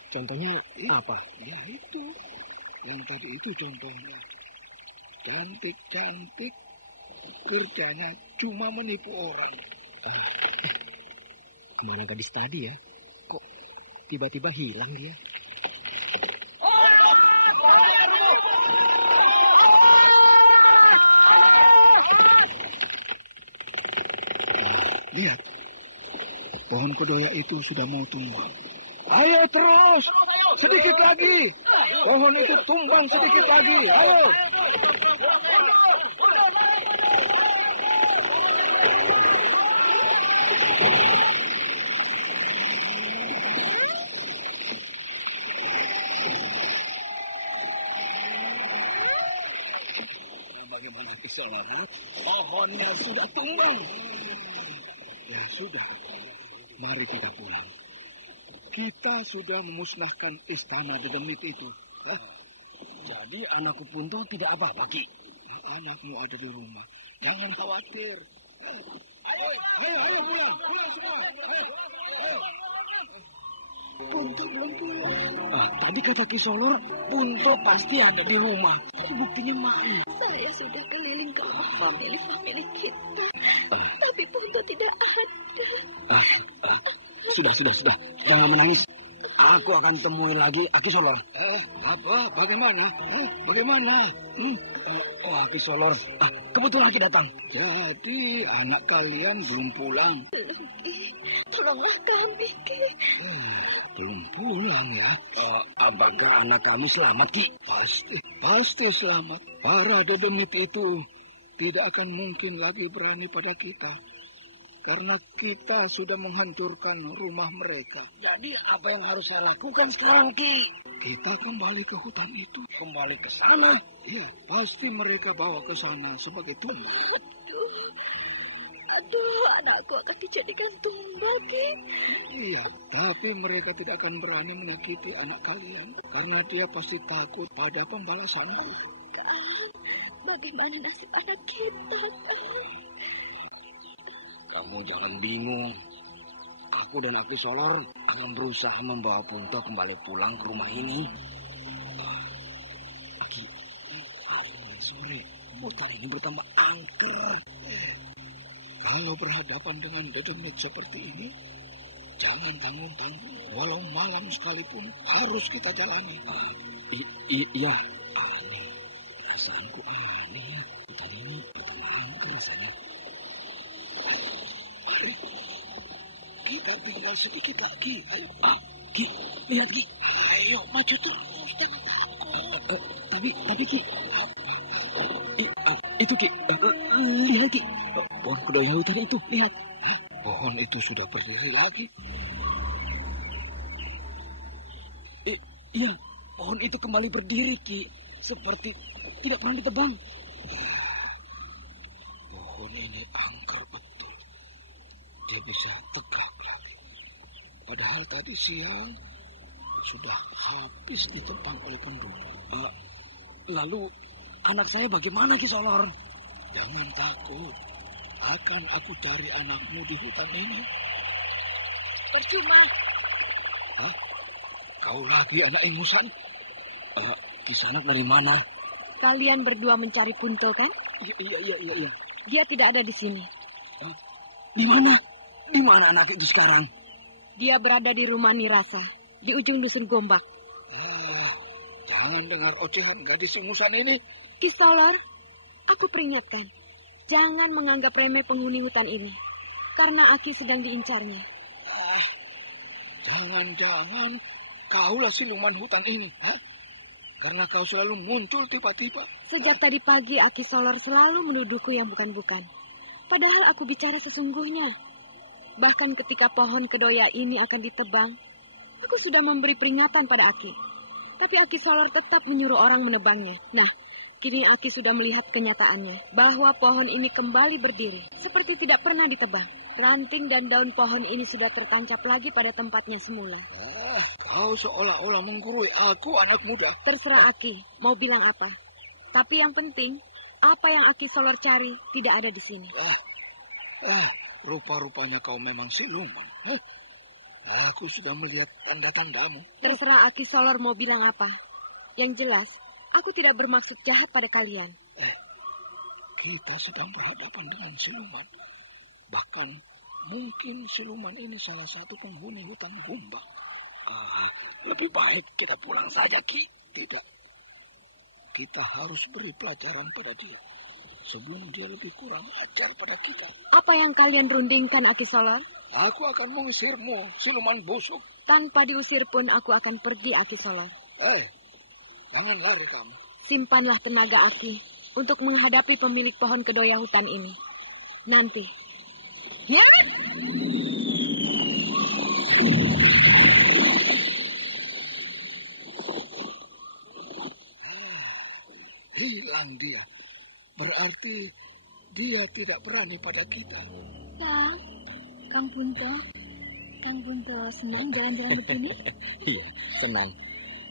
Contohnya apa? Ya itu. Yang tadi itu contohnya. Cantik-cantik. kerjanya cuma menipu orang. Kemana gadis tadi ya? Kok tiba-tiba hilang dia? Lihat, pohon kedoya itu sudah mau tumbang. Ayo terus, sedikit lagi. Pohon itu tumbang sedikit lagi. Ayo. Bagaimana Kisanak? Pohonnya sudah tumbang. Ya sudah, mari kita pulang. Kita sudah memusnahkan istana Dedemit itu. Jadi anakku Punto tidak apa-apa, Ki. Anakmu ada di rumah. Jangan khawatir. Ayo pulang semua. Ayo. Punto belum pulang. Tadi kata Kisolor, Punto pasti ada di rumah. Buktinya mana? Saya sudah keliling ke famili kita. Tapi Punto tidak ada. Sudah. Jangan menangis. Aku akan temui lagi Aki Solor. Apa? Bagaimana? Bagaimana? Aki Solor. Kebetulan Aki datang. Jadi anak kalian belum pulang. Tolonglah kami, Ki. Belum pulang ya? Apakah anak kami selamat, Ki? Pasti selamat. Para Dedemit itu tidak akan mungkin lagi berani pada kita. Karena kita sudah menghancurkan rumah mereka. Jadi apa yang harus saya lakukan sekarang, Ki? Kita kembali ke hutan itu. Kembali ke sana? Iya, pasti mereka bawa ke sana sebagai tumbal. Aduh, anakku akan dijadikan tumbal, Ki. Iya, tapi mereka tidak akan berani menyakiti anak kalian. Karena dia pasti takut pada pembalasanku. Kang, bagaimana nasib anak kita, Kang? Kamu jangan bingung. Aku dan Aki Solor akan berusaha membawa Punto kembali pulang ke rumah ini. Aki, sore hutan ini bertambah angker. Kalau berhadapan dengan Dedemit seperti ini, jangan tanggung-tanggung. Walau malam sekalipun harus kita jalani. Iya, aneh. Perasaanku aneh. Hutan ini bertambah angker rasanya. Kita tinggal sedikit lagi. Ki, lihat Ki. Ayo, maju terus. Jangan takut. Tapi Ki. Itu Ki. Lihat Ki. Pohon kedoya hutan itu. Lihat. Pohon itu sudah berdiri lagi. Iya, pohon itu kembali berdiri Ki. Seperti tidak pernah ditebang. Pohon ini angker betul. Dia bisa tegak lagi. Padahal tadi siang sudah habis ditebang oleh penduduk. Lalu anak saya bagaimana Ki Solor? Jangan takut. Akan aku cari anakmu di hutan ini. Percuma. Kau lagi anak ingusan? Kisanak dari mana? Kalian berdua mencari Punto kan? Iya. Dia tidak ada di sini. Di mana? Di mana anak itu sekarang? Dia berada di rumah Nirasa, di ujung dusun Gombak. Jangan dengar ocehan gadis ingusan ini. Ki Solor, aku peringatkan. Jangan menganggap remeh penghuni hutan ini. Karena Aki sedang diincarnya. Jangan-jangan kaulah siluman hutan ini. Karena kau selalu muncul tiba-tiba. Sejak tadi pagi Aki Solor selalu menuduhku yang bukan-bukan. Padahal aku bicara sesungguhnya. Bahkan ketika pohon kedoya ini akan ditebang, aku sudah memberi peringatan pada Aki. Tapi Aki Solor tetap menyuruh orang menebangnya. Nah, kini Aki sudah melihat kenyataannya, bahwa pohon ini kembali berdiri, seperti tidak pernah ditebang. Ranting dan daun pohon ini sudah tertancap lagi pada tempatnya semula. Kau seolah-olah menggurui aku, anak muda. Terserah Aki, mau bilang apa. Tapi yang penting, apa yang Aki Solor cari tidak ada di sini. Rupa-rupanya kau memang siluman. Aku sudah melihat tanda-tandamu. Terserah Aki Solor mau bilang apa. Yang jelas, aku tidak bermaksud jahat pada kalian. kita sedang berhadapan dengan siluman. Bahkan mungkin siluman ini salah satu penghuni hutan Humbang. Lebih baik kita pulang saja, Ki. Tidak. Kita harus beri pelajaran pada dia sebelum dia lebih kurang ajar pada kita. Apa yang kalian rundingkan, Aki Solor? Aku akan mengusirmu, siluman busuk. Tanpa diusir pun aku akan pergi, Aki Solor. Jangan lari kamu. Simpanlah tenaga Aki untuk menghadapi pemilik pohon kedoya hutan ini. Nanti. Nyewit! Hilang dia. Berarti dia tidak berani pada kita. Kang Punto senang jalan-jalan begini? Iya, senang.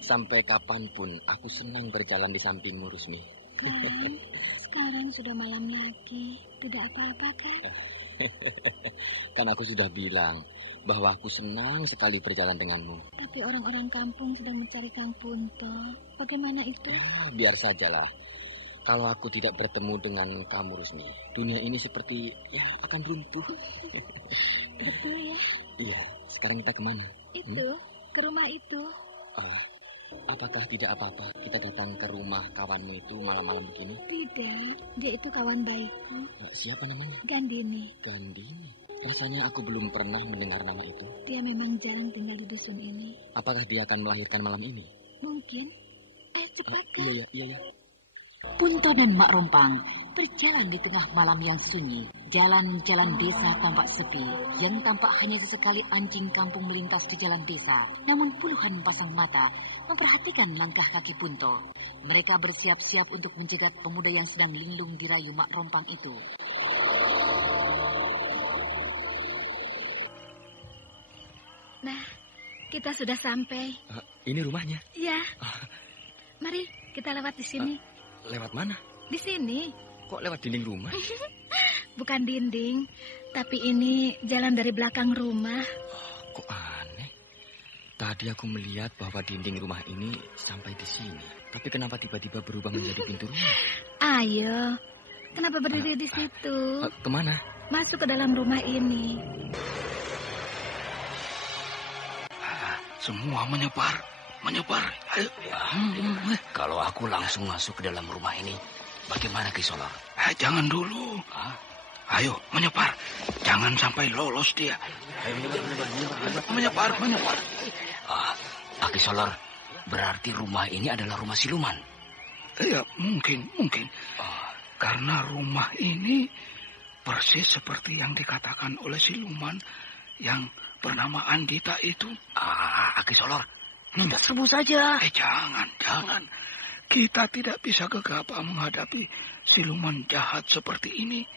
Sampai kapanpun aku senang berjalan di sampingmu, Rusmi. Sekarang sudah malam lagi. Tidak apa-apa kan? Kan aku sudah bilang bahwa aku senang sekali berjalan denganmu. Tapi orang-orang kampung sedang mencari Kang Punto. Bagaimana itu? Biar sajalah. Kalau aku tidak bertemu dengan kamu, Rusmi, dunia ini seperti akan runtuh. Betul ya? Iya, sekarang kita kemana? Ke rumah itu. Apakah tidak apa-apa kita datang ke rumah kawanmu itu malam-malam begini? Tidak, dia itu kawan baikku. Siapa namanya? Gandini. Gandini? Rasanya aku belum pernah mendengar nama itu. Dia memang jarang tinggal di dusun ini. Apakah dia akan melahirkan malam ini? Mungkin. Cepat kan? Iya. Punto dan Mak Rompang berjalan di tengah malam yang sunyi. Jalan-jalan desa tampak sepi, yang tampak hanya sesekali anjing kampung melintas di jalan desa. Namun puluhan pasang mata memperhatikan langkah kaki Punto. Mereka bersiap-siap untuk menjegat pemuda yang sedang linglung dirayu Mak Rompang itu. Nah, kita sudah sampai. Ini rumahnya? Iya. Mari kita lewat di sini. Lewat mana? Di sini. Kok lewat dinding rumah? Bukan dinding, tapi ini jalan dari belakang rumah. Kok aneh? Tadi aku melihat bahwa dinding rumah ini sampai di sini. Tapi kenapa tiba-tiba berubah menjadi pintu rumah? Ayo, kenapa berdiri di situ? Kemana? Masuk ke dalam rumah ini. Semua menyebar. Ayo. Kalau aku langsung masuk ke dalam rumah ini, bagaimana Ki Solor? Jangan dulu. Ayo, menyebar. Jangan sampai lolos dia. Menyebar. Ki Solor, berarti rumah ini adalah rumah siluman? Ya, mungkin. Karena rumah ini persis seperti yang dikatakan oleh siluman yang bernama Andita itu. Ki Solor, kita serbu saja. Jangan. Kita tidak bisa gegabah menghadapi siluman jahat seperti ini.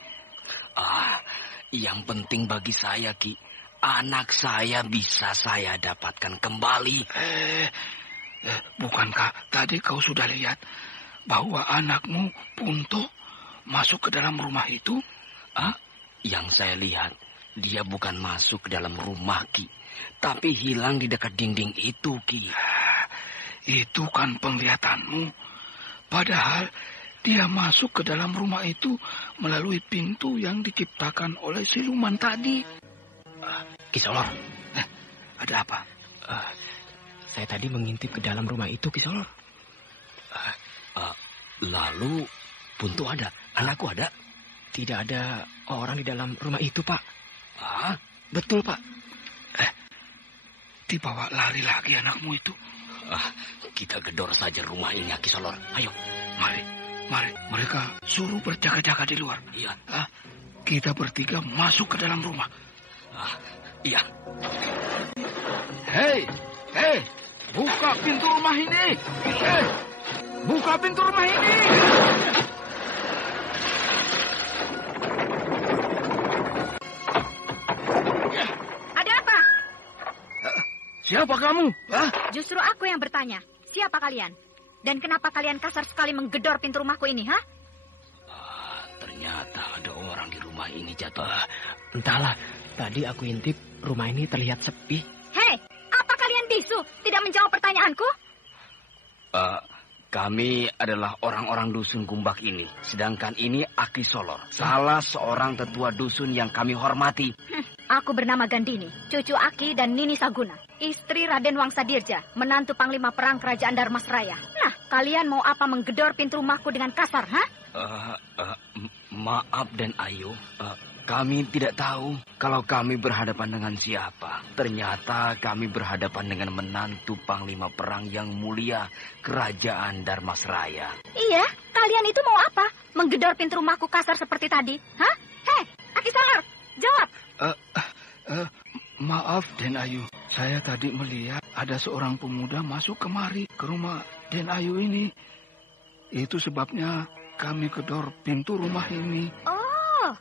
Yang penting bagi saya, Ki, anak saya bisa saya dapatkan kembali. Bukankah tadi kau sudah lihat bahwa anakmu Punto masuk ke dalam rumah itu? Yang saya lihat, dia bukan masuk ke dalam rumah, Ki, tapi hilang di dekat dinding itu, Ki. Itu kan penglihatanmu. Padahal dia masuk ke dalam rumah itu melalui pintu yang diciptakan oleh siluman tadi. Ki Solor, ada apa? Saya tadi mengintip ke dalam rumah itu, Ki Solor. Lalu Punto ada? Anakku ada? Tidak ada orang di dalam rumah itu, Pak. Betul, Pak. Dibawa lari lagi anakmu itu. Kita gedor saja rumah ini, Ki Solor. Ayo. Mari. Mereka suruh berjaga-jaga di luar. Iya. Kita bertiga masuk ke dalam rumah. Iya. Hei. Buka pintu rumah ini. Buka pintu rumah ini. Ada apa? Siapa kamu? Justru aku yang bertanya. Siapa kalian? Dan kenapa kalian kasar sekali menggedor pintu rumahku ini, Ternyata ada orang di rumah ini, Jatuh. Entahlah, tadi aku intip rumah ini terlihat sepi. Hei, apa kalian bisu? Tidak menjawab pertanyaanku? Kami adalah orang-orang dusun Gumbak ini. Sedangkan ini Aki Solor, salah seorang tetua dusun yang kami hormati. Aku bernama Gandini, cucu Aki dan Nini Saguna, istri Raden Wangsadirja, menantu Panglima Perang Kerajaan Darmasraya. Nah, kalian mau apa menggedor pintu rumahku dengan kasar, ha? Maaf dan Ayu, kami tidak tahu kalau kami berhadapan dengan siapa. Ternyata kami berhadapan dengan menantu Panglima Perang yang mulia Kerajaan Darmasraya. Iya, kalian itu mau apa? Menggedor pintu rumahku kasar seperti tadi, hah? Hei, Aki Solor, jawab. Maaf, Den Ayu. Saya tadi melihat ada seorang pemuda masuk kemari ke rumah Den Ayu ini. Itu sebabnya kami gedor pintu rumah ini. Oh,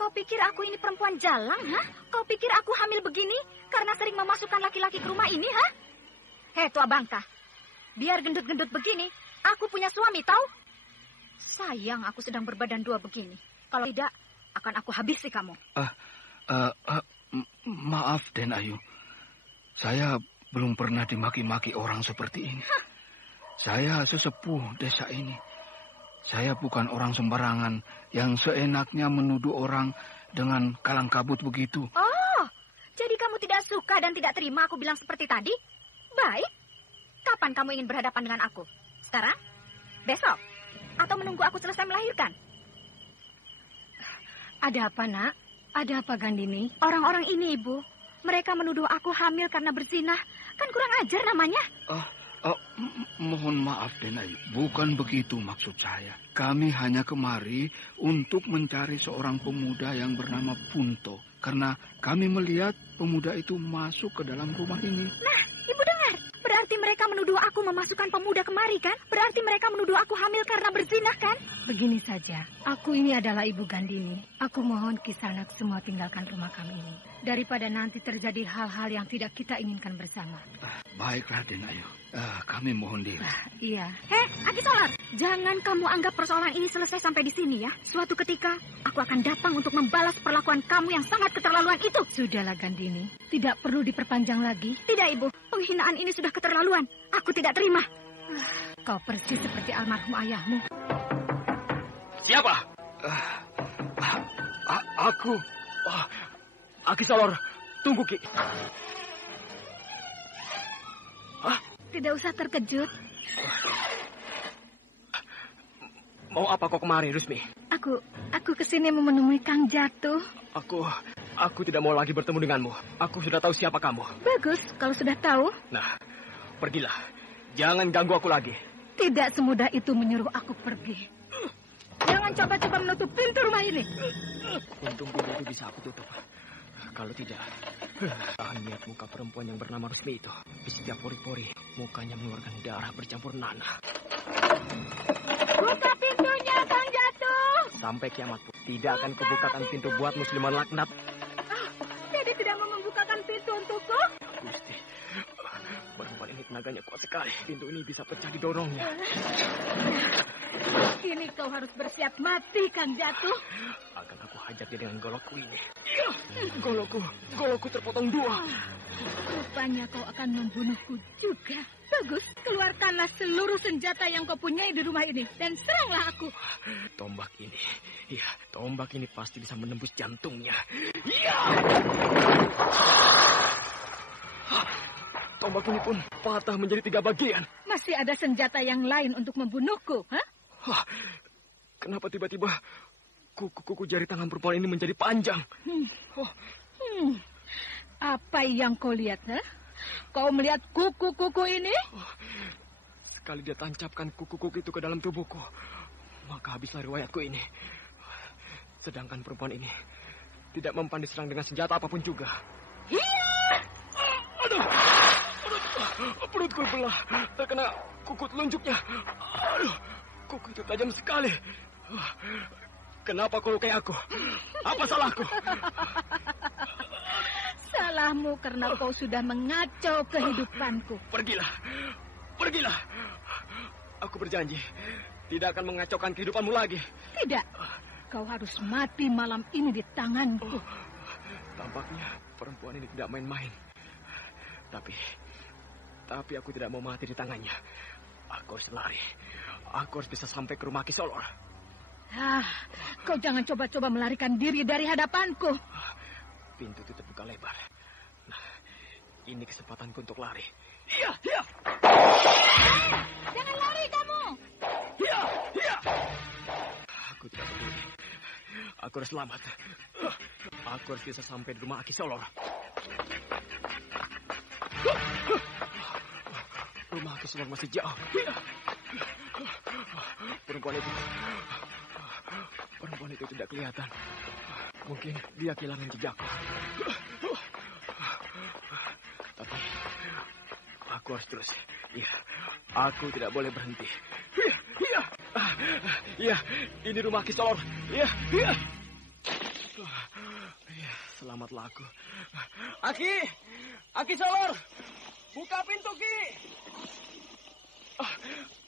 kau pikir aku ini perempuan jalang, ha? Kau pikir aku hamil begini karena sering memasukkan laki-laki ke rumah ini, ha? Hei, tua bangka. Biar gendut-gendut begini, aku punya suami, tahu? Sayang aku sedang berbadan dua begini. Kalau tidak, akan aku habisi kamu. Maaf, Den Ayu. Saya belum pernah dimaki-maki orang seperti ini. Saya sesepuh desa ini. Saya bukan orang sembarangan yang seenaknya menuduh orang dengan kalang kabut begitu. Oh, jadi kamu tidak suka dan tidak terima aku bilang seperti tadi? Baik. Kapan kamu ingin berhadapan dengan aku? Sekarang? Besok? Atau menunggu aku selesai melahirkan? Ada apa, Nak? Ada apa, Gandini? Orang-orang ini, Ibu. Mereka menuduh aku hamil karena berzinah. Kan kurang ajar namanya. Mohon maaf, Den Ayu. Bukan begitu maksud saya. Kami hanya kemari untuk mencari seorang pemuda yang bernama Punto. Karena kami melihat pemuda itu masuk ke dalam rumah ini. Nah, Ibu dengar. Berarti mereka menuduh aku memasukkan pemuda kemari, kan? Berarti mereka menuduh aku hamil karena berzinah, kan? Begini saja. Aku ini adalah Ibu Gandini. Aku mohon Kisanak semua tinggalkan rumah kami ini. Daripada nanti terjadi hal-hal yang tidak kita inginkan bersama. Baiklah, Den Ayu. Kami mohon diri. Iya. Hei, Aki Solor. Jangan kamu anggap persoalan ini selesai sampai di sini, ya. Suatu ketika, aku akan datang untuk membalas perlakuan kamu yang sangat keterlaluan itu. Sudahlah, Gandini. Tidak perlu diperpanjang lagi. Tidak, Ibu. Penghinaan ini sudah keterlaluan. Aku tidak terima. Kau persis seperti almarhum ayahmu. Siapa? Aku. Aki Solor, tunggu, Ki. Tidak usah terkejut. Mau apa kau kemari, Rusmi? Aku kesini mau menemui Kang Jatuh. Aku tidak mau lagi bertemu denganmu. Aku sudah tahu siapa kamu. Bagus, kalau sudah tahu. Nah, pergilah. Jangan ganggu aku lagi. Tidak semudah itu menyuruh aku pergi. Jangan coba-coba menutup pintu rumah ini. Untung pintu itu bisa aku tutup. Kalau tidak, tahan lihat muka perempuan yang bernama Rusmi itu. Di setiap pori-pori, mukanya mengeluarkan darah bercampur nanah. Buka pintunya, Kang Jatuh. Sampai kiamat pun tidak akan kubukakan pintu buat musliman laknat. Jadi tidak mau membukakan pintu untukku? Gusti, perempuan ini tenaganya kuat sekali. Pintu ini bisa pecah didorongnya. Kini kau harus bersiap mati, Kang Jatuh. Akan aku hajar dia dengan golokku ini. Golokku terpotong dua. Rupanya kau akan membunuhku juga. Bagus, keluarkanlah seluruh senjata yang kau punyai di rumah ini dan seranglah aku. Tombak ini pasti bisa menembus jantungnya. Iya. Tombak ini pun patah menjadi 3 bagian. Masih ada senjata yang lain untuk membunuhku, ha? Kenapa tiba-tiba kuku jari tangan perempuan ini menjadi panjang? Apa yang kau lihat, ha? Kau melihat kuku-kuku ini? Sekali dia tancapkan kuku-kuku itu ke dalam tubuhku, maka habislah riwayatku ini. Sedangkan perempuan ini tidak mempan diserang dengan senjata apapun juga. Iya! Aduh! Perutku belah, terkena kuku telunjuknya. Aduh! Kuku itu tajam sekali. Kenapa kau lukai aku? Apa salahku? Salahmu karena kau sudah mengacau kehidupanku. Pergilah. Aku berjanji tidak akan mengacaukan kehidupanmu lagi. Tidak. Kau harus mati malam ini di tanganku. Tampaknya perempuan ini tidak main-main. Tapi aku tidak mau mati di tangannya. Aku harus lari. Aku harus bisa sampai ke rumah Ki Solor. Kau jangan coba-coba melarikan diri dari hadapanku. Pintu itu terbuka lebar. Nah, ini kesempatanku untuk lari. Iya. Jangan lari kamu. Iya. Aku tidak peduli. Aku harus selamat. Aku harus bisa sampai di rumah Ki Solor. Rumah Ki Solor masih jauh. Perempuan itu tidak kelihatan. Mungkin dia kehilangan jejakku. Tapi aku harus terus. Iya, aku tidak boleh berhenti. Iya, ini rumah Ki Solor. Iya. Selamatlah aku. Aki Solor, buka pintu Ki.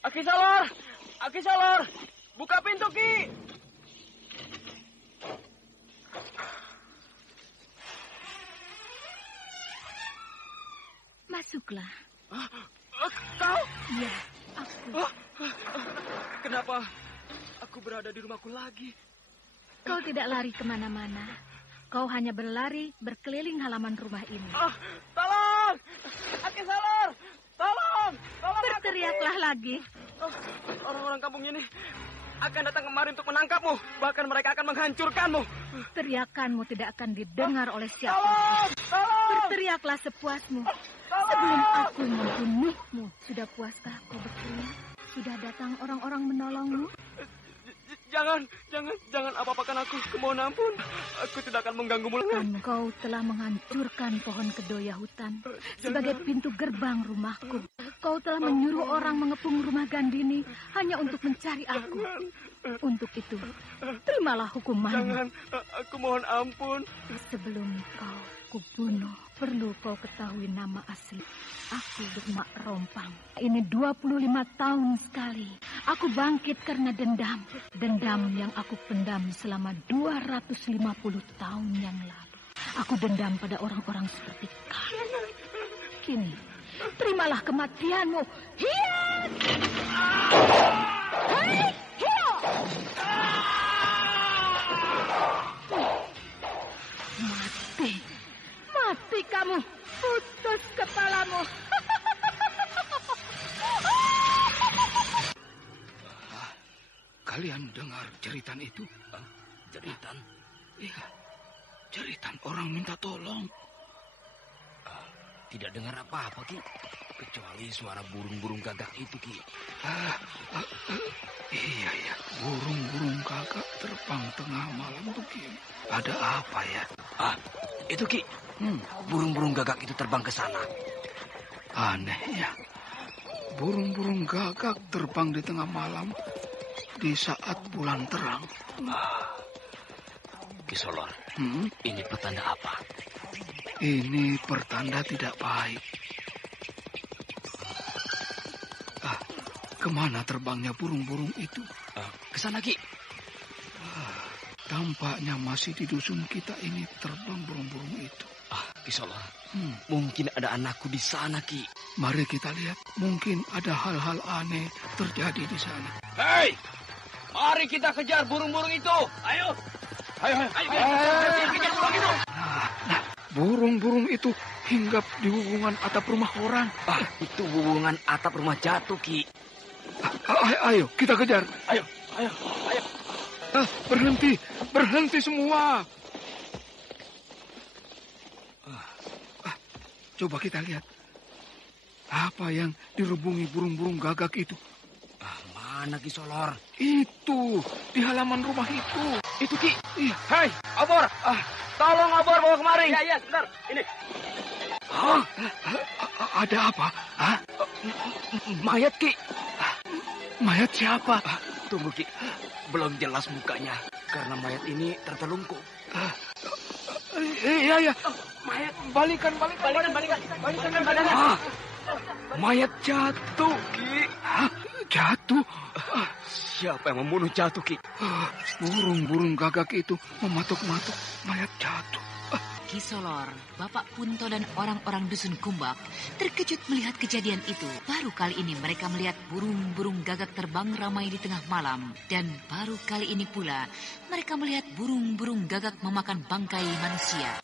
Aki Solor, buka pintu Ki. Masuklah. Kau? Ya, aku. Kenapa aku berada di rumahku lagi? Kau tidak lari kemana-mana. Kau hanya berlari berkeliling halaman rumah ini. Tolong! Aki Solor! Tolong! Berteriaklah lagi. Orang-orang kampung ini akan datang kemari untuk menangkapmu. Bahkan mereka akan menghancurkanmu. Teriakanmu tidak akan didengar oleh siapa. Berteriaklah sepuasmu. Sebelum aku membunuhmu, sudah puaskah kau berteriak? Sudah datang orang-orang menolongmu? Jangan apa-apakan aku. Kemohon ampun. Aku tidak akan mengganggumu lagi. Kau telah menghancurkan pohon kedoya hutan sebagai pintu gerbang rumahku. Kau telah menyuruh orang mengepung rumah Gandini hanya untuk mencari aku. Untuk itu, terimalah hukumanmu. Jangan, aku mohon ampun. Sebelum kau kubunuh, perlu kau ketahui nama asli. Aku Mak Rompang. Ini 25 tahun sekali. Aku bangkit karena dendam. Dendam yang aku pendam selama 250 tahun yang lalu. Aku dendam pada orang-orang seperti kamu. Kini, terimalah kematianmu. Hiat! Hei, hiat! Mati kamu. Putus kepalamu. Kalian dengar jeritan itu? Jeritan? Iya, jeritan orang minta tolong. Tidak dengar apa-apa, Ki. Kecuali suara burung-burung gagak itu, Ki. Iya, burung-burung gagak terbang tengah malam tuh, Ki. Ada apa ya? Itu, Ki. Burung-burung gagak itu terbang ke sana. Aneh ya. Burung-burung gagak terbang di tengah malam di saat bulan terang. Ki Solor, ini pertanda apa? Ini pertanda tidak baik. Kemana terbangnya burung-burung itu? Ke sana, Ki. Tampaknya masih di dusun kita ini terbang burung-burung itu. Ki Solor, mungkin ada anakku di sana, Ki. Mari kita lihat. Mungkin ada hal-hal aneh terjadi di sana. Hei! Mari kita kejar burung-burung itu. Ayo. Kejar burung itu. Nah, burung-burung itu hinggap di hubungan atap rumah orang. Itu hubungan atap rumah jatuh, Ki. Ayo, kita kejar. Ayo. Berhenti semua. Coba kita lihat. Apa yang dirubungi burung-burung gagak itu? Mana, Ki Solor? Itu, di halaman rumah itu. Itu, Ki. Iya. Hei, Obor. Tolong Obor bawa kemari. Iya, sebentar. Ini. Ada apa? Mayat, Ki. Mayat siapa? Tunggu, Ki. Belum jelas mukanya. Karena mayat ini tertelungkup. Iya. Mayat. Balikan. Mayat jatuh, Ki. Jatuh? Siapa yang membunuh jatuh, Ki? Burung-burung gagak itu mematuk-matuk mayat jatuh. Kisolor, Bapak Punto dan orang-orang dusun Kumbak terkejut melihat kejadian itu. Baru kali ini mereka melihat burung-burung gagak terbang ramai di tengah malam. Dan baru kali ini pula mereka melihat burung-burung gagak memakan bangkai manusia.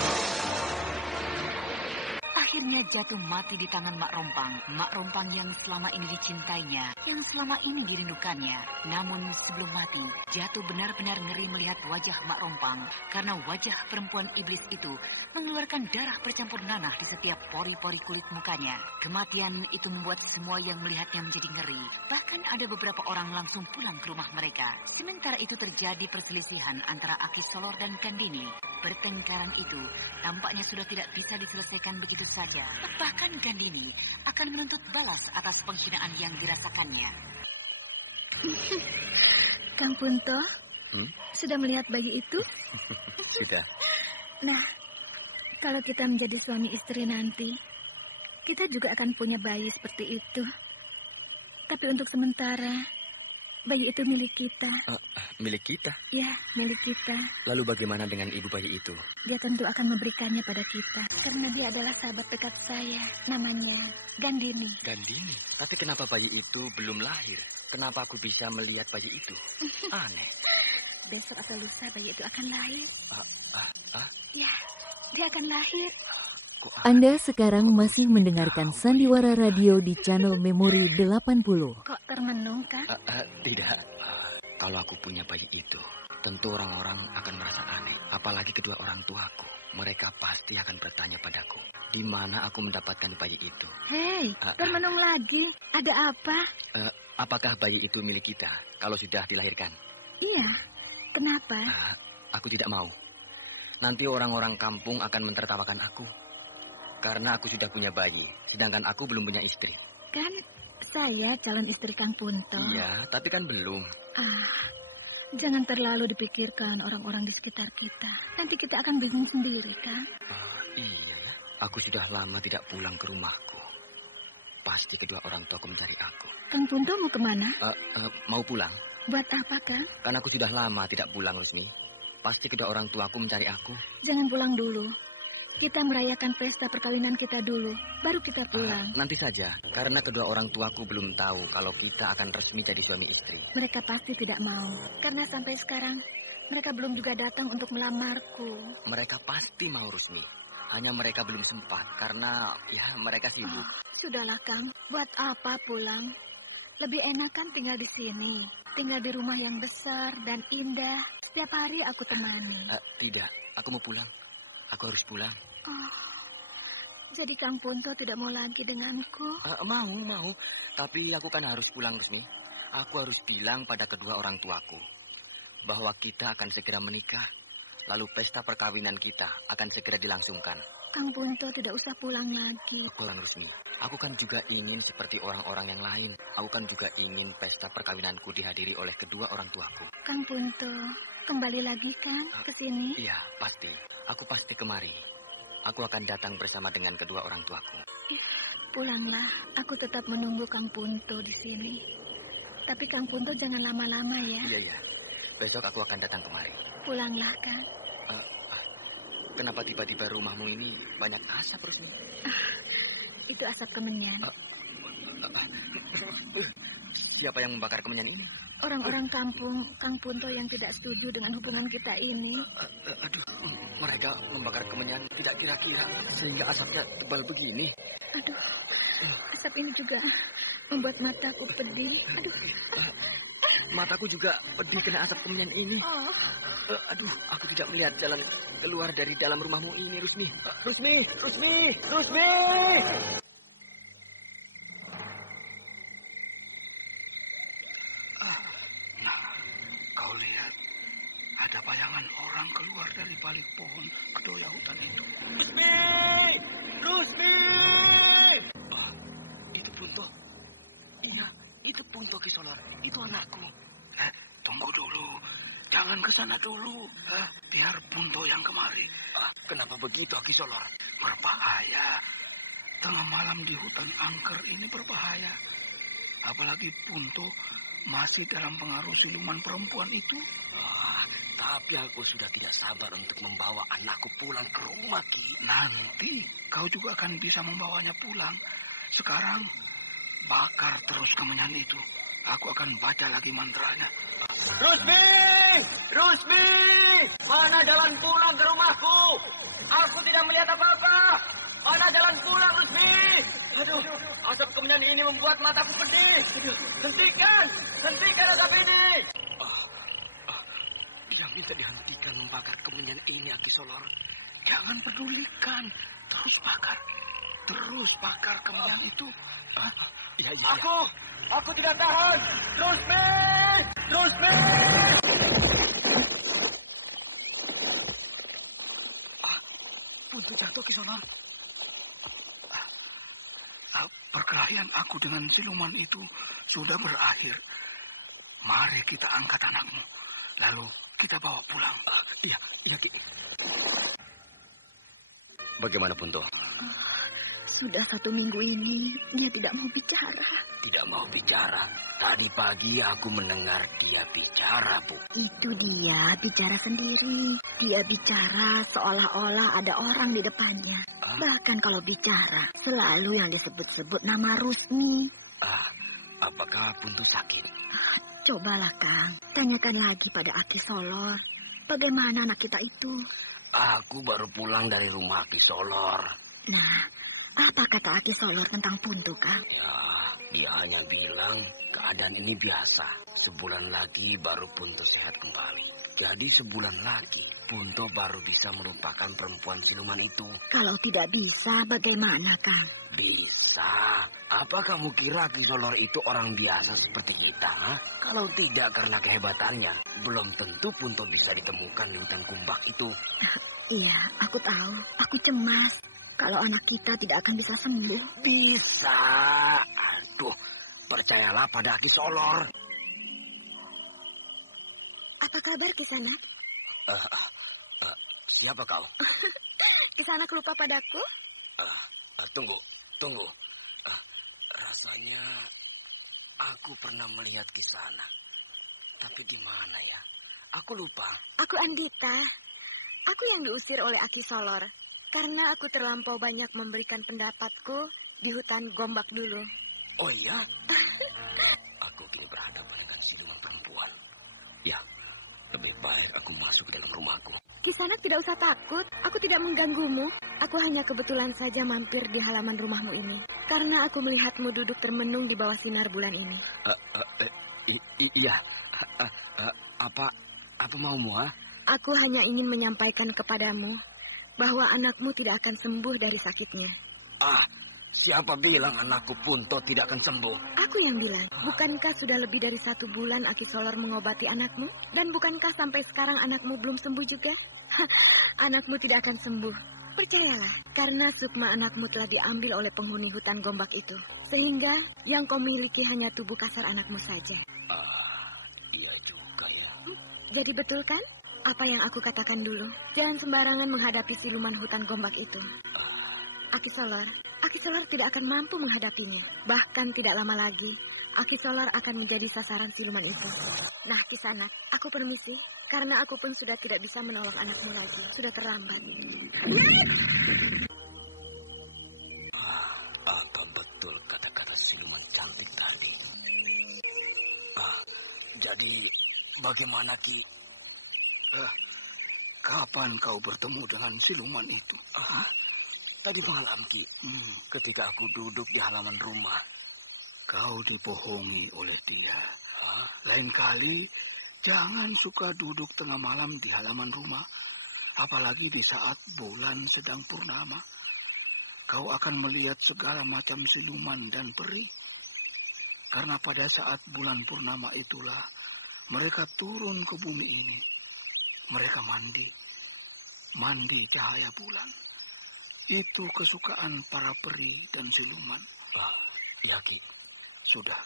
Akhirnya jatuh mati di tangan Mak Rompang. Mak Rompang yang selama ini dicintainya, yang selama ini dirindukannya. Namun sebelum mati, jatuh benar-benar ngeri melihat wajah Mak Rompang. Karena wajah perempuan iblis itu mengeluarkan darah bercampur nanah di setiap pori-pori kulit mukanya. Kematian itu membuat semua yang melihatnya menjadi ngeri. Bahkan ada beberapa orang langsung pulang ke rumah mereka. Sementara itu terjadi perselisihan antara Aki Solor dan Gandini. Pertengkaran itu tampaknya sudah tidak bisa diselesaikan begitu saja. Bahkan Gandini akan menuntut balas atas penghinaan yang dirasakannya. Kang Punto, sudah melihat bayi itu? Sudah. Nah, kalau kita menjadi suami istri nanti, kita juga akan punya bayi seperti itu. Tapi untuk sementara, bayi itu milik kita. Milik kita? Ya, milik kita. Lalu bagaimana dengan ibu bayi itu? Dia tentu akan memberikannya pada kita. Karena dia adalah sahabat dekat saya. Namanya Gandini. Gandini? Tapi kenapa bayi itu belum lahir? Kenapa aku bisa melihat bayi itu? Aneh. Besok atau lusa bayi itu akan lahir. Ya, dia akan lahir. Anda sekarang masih mendengarkan Sandiwara Radio di channel Memori 80. Kok termenung, Kak? Tidak. Kalau aku punya bayi itu, tentu orang-orang akan merasa aneh. Apalagi kedua orang tuaku. Mereka pasti akan bertanya padaku, di mana aku mendapatkan bayi itu. Hei, termenung lagi. Ada apa? Apakah bayi itu milik kita kalau sudah dilahirkan? Iya. Kenapa? Aku tidak mau. Nanti orang-orang kampung akan mentertawakan aku. Karena aku sudah punya bayi, sedangkan aku belum punya istri. Kan saya calon istri Kang Punto. Iya, tapi kan belum. Jangan terlalu dipikirkan orang-orang di sekitar kita. Nanti kita akan bingung sendiri, kan? Iya, aku sudah lama tidak pulang ke rumahku. Pasti kedua orang tuaku mencari aku. Kang Punto mau kemana? Mau pulang. Buat apa, Kang? Karena aku sudah lama tidak pulang, Rusmi. Pasti kedua orang tuaku mencari aku. Jangan pulang dulu. Kita merayakan pesta perkawinan kita dulu, baru kita pulang. Nanti saja, karena kedua orang tuaku belum tahu kalau kita akan resmi jadi suami istri. Mereka pasti tidak mau, karena sampai sekarang mereka belum juga datang untuk melamarku. Mereka pasti mau, Rusmi. Hanya mereka belum sempat, karena ya mereka sibuk. Sudahlah, Kang. Buat apa pulang? Lebih enak kan tinggal di sini. Tinggal di rumah yang besar dan indah. Setiap hari aku temani. Tidak, aku mau pulang. Aku harus pulang. Jadi Kang Punto tidak mau lagi denganku? Mau. Tapi aku kan harus pulang, Rusmi. Aku harus bilang pada kedua orang tuaku bahwa kita akan segera menikah. Lalu pesta perkawinan kita akan segera dilangsungkan. Kang Punto tidak usah pulang lagi. Pulang, Rusmi. Aku kan juga ingin seperti orang-orang yang lain. Aku kan juga ingin pesta perkawinanku dihadiri oleh kedua orang tuaku. Kang Punto, kembali lagi kan ke sini? Iya, pasti. Aku pasti kemari. Aku akan datang bersama dengan kedua orang tuaku. Pulanglah. Aku tetap menunggu Kang Punto di sini. Tapi Kang Punto jangan lama-lama ya. Iya. Besok aku akan datang kemari. Pulanglah, Kang. Kenapa tiba-tiba rumahmu ini banyak asap, Rusmi? Itu asap kemenyan. Siapa yang membakar kemenyan ini? Orang-orang kampung Kang Punto yang tidak setuju dengan hubungan kita ini. Mereka membakar kemenyan tidak kira-kira sehingga asapnya tebal begini. Asap ini juga membuat mataku pedih. Mataku juga pedih kena asap kemenyan ini. Aku tidak melihat jalan keluar dari dalam rumahmu ini, Rusmi. Rusmi! Kau lihat, ada bayangan orang keluar dari balik pohon kedoya hutan itu. Rusmi! Itu Punto. Iya, itu Punto Kisolor. Itu anakku. Tunggu dulu. Jangan ke sana dulu. Biar Punto yang kemari. Kenapa begitu, Kisolor? Berbahaya. Tengah malam di hutan angker ini berbahaya. Apalagi Punto masih dalam pengaruh siluman perempuan itu. Tapi aku sudah tidak sabar untuk membawa anakku pulang ke rumah, Ki. Nanti kau juga akan bisa membawanya pulang. Sekarang bakar terus kemenyan itu. Aku akan baca lagi mantranya. Rusmi! Rusmi! Mana jalan pulang ke rumahku? Aku tidak melihat apa-apa. Mana jalan pulang, Rusmi? Aduh, asap kemenyan ini membuat mataku pedih. Hentikan! Hentikan asap ini! Tidak bisa dihentikan membakar kemenyan ini, Aki Solor. Jangan pedulikan. Terus bakar. Terus bakar kemenyan itu. Ya. Aku tidak tahan. Rusmi! Rusmi! Puntu jatuh, Ki Solor. Perkelahian aku dengan siluman itu sudah berakhir. Mari kita angkat anakmu. Lalu kita bawa pulang. Iya, Ki. Bagaimana, Punto? Sudah 1 minggu ini, dia tidak mau bicara. Tidak mau bicara. Tadi pagi aku mendengar dia bicara, Bu. Itu dia bicara sendiri. Dia bicara seolah-olah ada orang di depannya. Bahkan kalau bicara, selalu yang disebut-sebut nama Rusmi. Apakah Punto sakit? Cobalah, Kang. Tanyakan lagi pada Aki Solor. Bagaimana anak kita itu? Aku baru pulang dari rumah Aki Solor. Nah, apa kata Aki Solor tentang Punto, Kang? Dia hanya bilang keadaan ini biasa. Sebulan lagi baru Punto sehat kembali. Jadi sebulan lagi Punto baru bisa melupakan perempuan siluman itu. Kalau tidak bisa, bagaimana, Kang? Bisa. Apa kamu kira Ki Solor itu orang biasa seperti kita? Kalau tidak karena kehebatannya, belum tentu Punto bisa ditemukan di hutan kumbak itu. Iya, aku tahu. Aku cemas. Kalau anak kita tidak akan bisa sembuh. Bisa. Aduh, percayalah pada Ki Solor. Apa kabar, Kisanak? Siapa kau? Kisanak lupa padaku? Tunggu. Rasanya aku pernah melihat Kisanak. Tapi di mana ya? Aku lupa. Aku Andita. Aku yang diusir oleh Aki Solor. Karena aku terlampau banyak memberikan pendapatku di hutan Gombak dulu. Oh iya? Aku kini berhadapan dengan siluman perempuan. Ya, lebih baik aku masuk ke dalam rumahku. Kisanak tidak usah takut. Aku tidak mengganggumu. Aku hanya kebetulan saja mampir di halaman rumahmu ini. Karena aku melihatmu duduk termenung di bawah sinar bulan ini. Iya. Apa maumu, ha? Aku hanya ingin menyampaikan kepadamu bahwa anakmu tidak akan sembuh dari sakitnya. Siapa bilang anakku Punto tidak akan sembuh? Aku yang bilang. Bukankah sudah lebih dari 1 bulan Aki Solor mengobati anakmu? Dan bukankah sampai sekarang anakmu belum sembuh juga? Anakmu tidak akan sembuh. Percayalah, karena sukma anakmu telah diambil oleh penghuni hutan Gombak itu. Sehingga yang kau miliki hanya tubuh kasar anakmu saja. Iya juga ya. Jadi betul kan? Apa yang aku katakan dulu. Jangan sembarangan menghadapi siluman hutan Gombak itu. Aki Solor tidak akan mampu menghadapinya. Bahkan tidak lama lagi, Aki Solor akan menjadi sasaran siluman itu. Nah, Kisanak, aku permisi. Karena aku pun sudah tidak bisa menolong anakmu lagi. Sudah terlambat. Apa betul kata-kata siluman cantik tadi? Jadi, bagaimana, Ki? Kapan kau bertemu dengan siluman itu? Tadi malam, Ki. Ketika aku duduk di halaman rumah. Kau dibohongi oleh dia. Lain kali, jangan suka duduk tengah malam di halaman rumah. Apalagi di saat bulan sedang purnama. Kau akan melihat segala macam siluman dan peri. Karena pada saat bulan purnama itulah, mereka turun ke bumi ini. Mereka mandi cahaya bulan. Itu kesukaan para peri dan siluman. Ya, Ki. Sudah,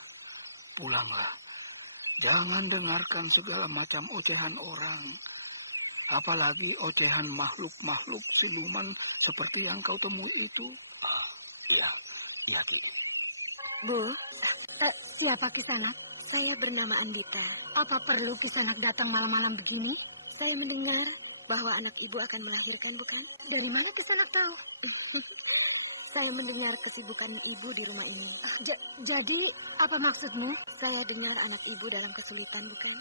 pulanglah. Jangan dengarkan segala macam ocehan orang. Apalagi ocehan makhluk-makhluk siluman seperti yang kau temui itu. Iya, Ki. Bu, siapa Kisanak? Saya bernama Andita. Apa perlu Kisanak datang malam-malam begini? Saya mendengar bahwa anak ibu akan melahirkan, bukan? Dari mana Kisanak tahu? Saya mendengar kesibukan ibu di rumah ini. Jadi, apa maksudmu? Saya dengar anak ibu dalam kesulitan, bukan?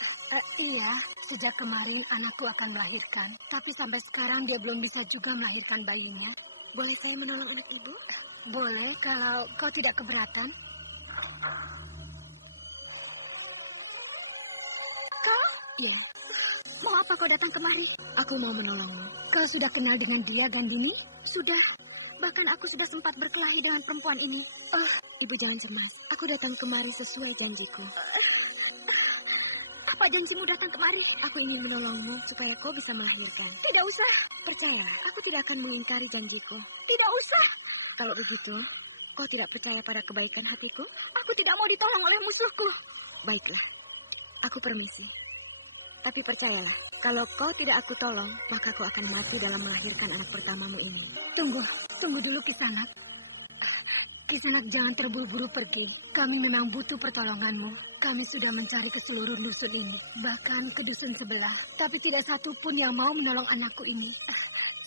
Iya, sejak kemarin anakku akan melahirkan. Tapi sampai sekarang dia belum bisa juga melahirkan bayinya. Boleh saya menolong anak ibu? Boleh, kalau kau tidak keberatan. Kau? Iya. Mau apa kau datang kemari? Aku mau menolongmu. Kau sudah kenal dengan dia, Gandini? Sudah. Bahkan aku sudah sempat berkelahi dengan perempuan ini. Ibu jangan cemas. Aku datang kemari sesuai janjiku. Apa janjimu datang kemari? Aku ingin menolongmu supaya kau bisa melahirkan. Tidak usah. Percayalah, aku tidak akan mengingkari janjiku. Tidak usah. Kalau begitu, kau tidak percaya pada kebaikan hatiku? Aku tidak mau ditolong oleh musuhku. Baiklah, aku permisi. Tapi percayalah, kalau kau tidak aku tolong, maka kau akan mati dalam melahirkan anak pertamamu ini. Tunggu dulu Kisanak. Kisanak jangan terburu-buru pergi. Kami memang butuh pertolonganmu. Kami sudah mencari ke seluruh dusun ini, bahkan ke dusun sebelah. Tapi tidak satu pun yang mau menolong anakku ini.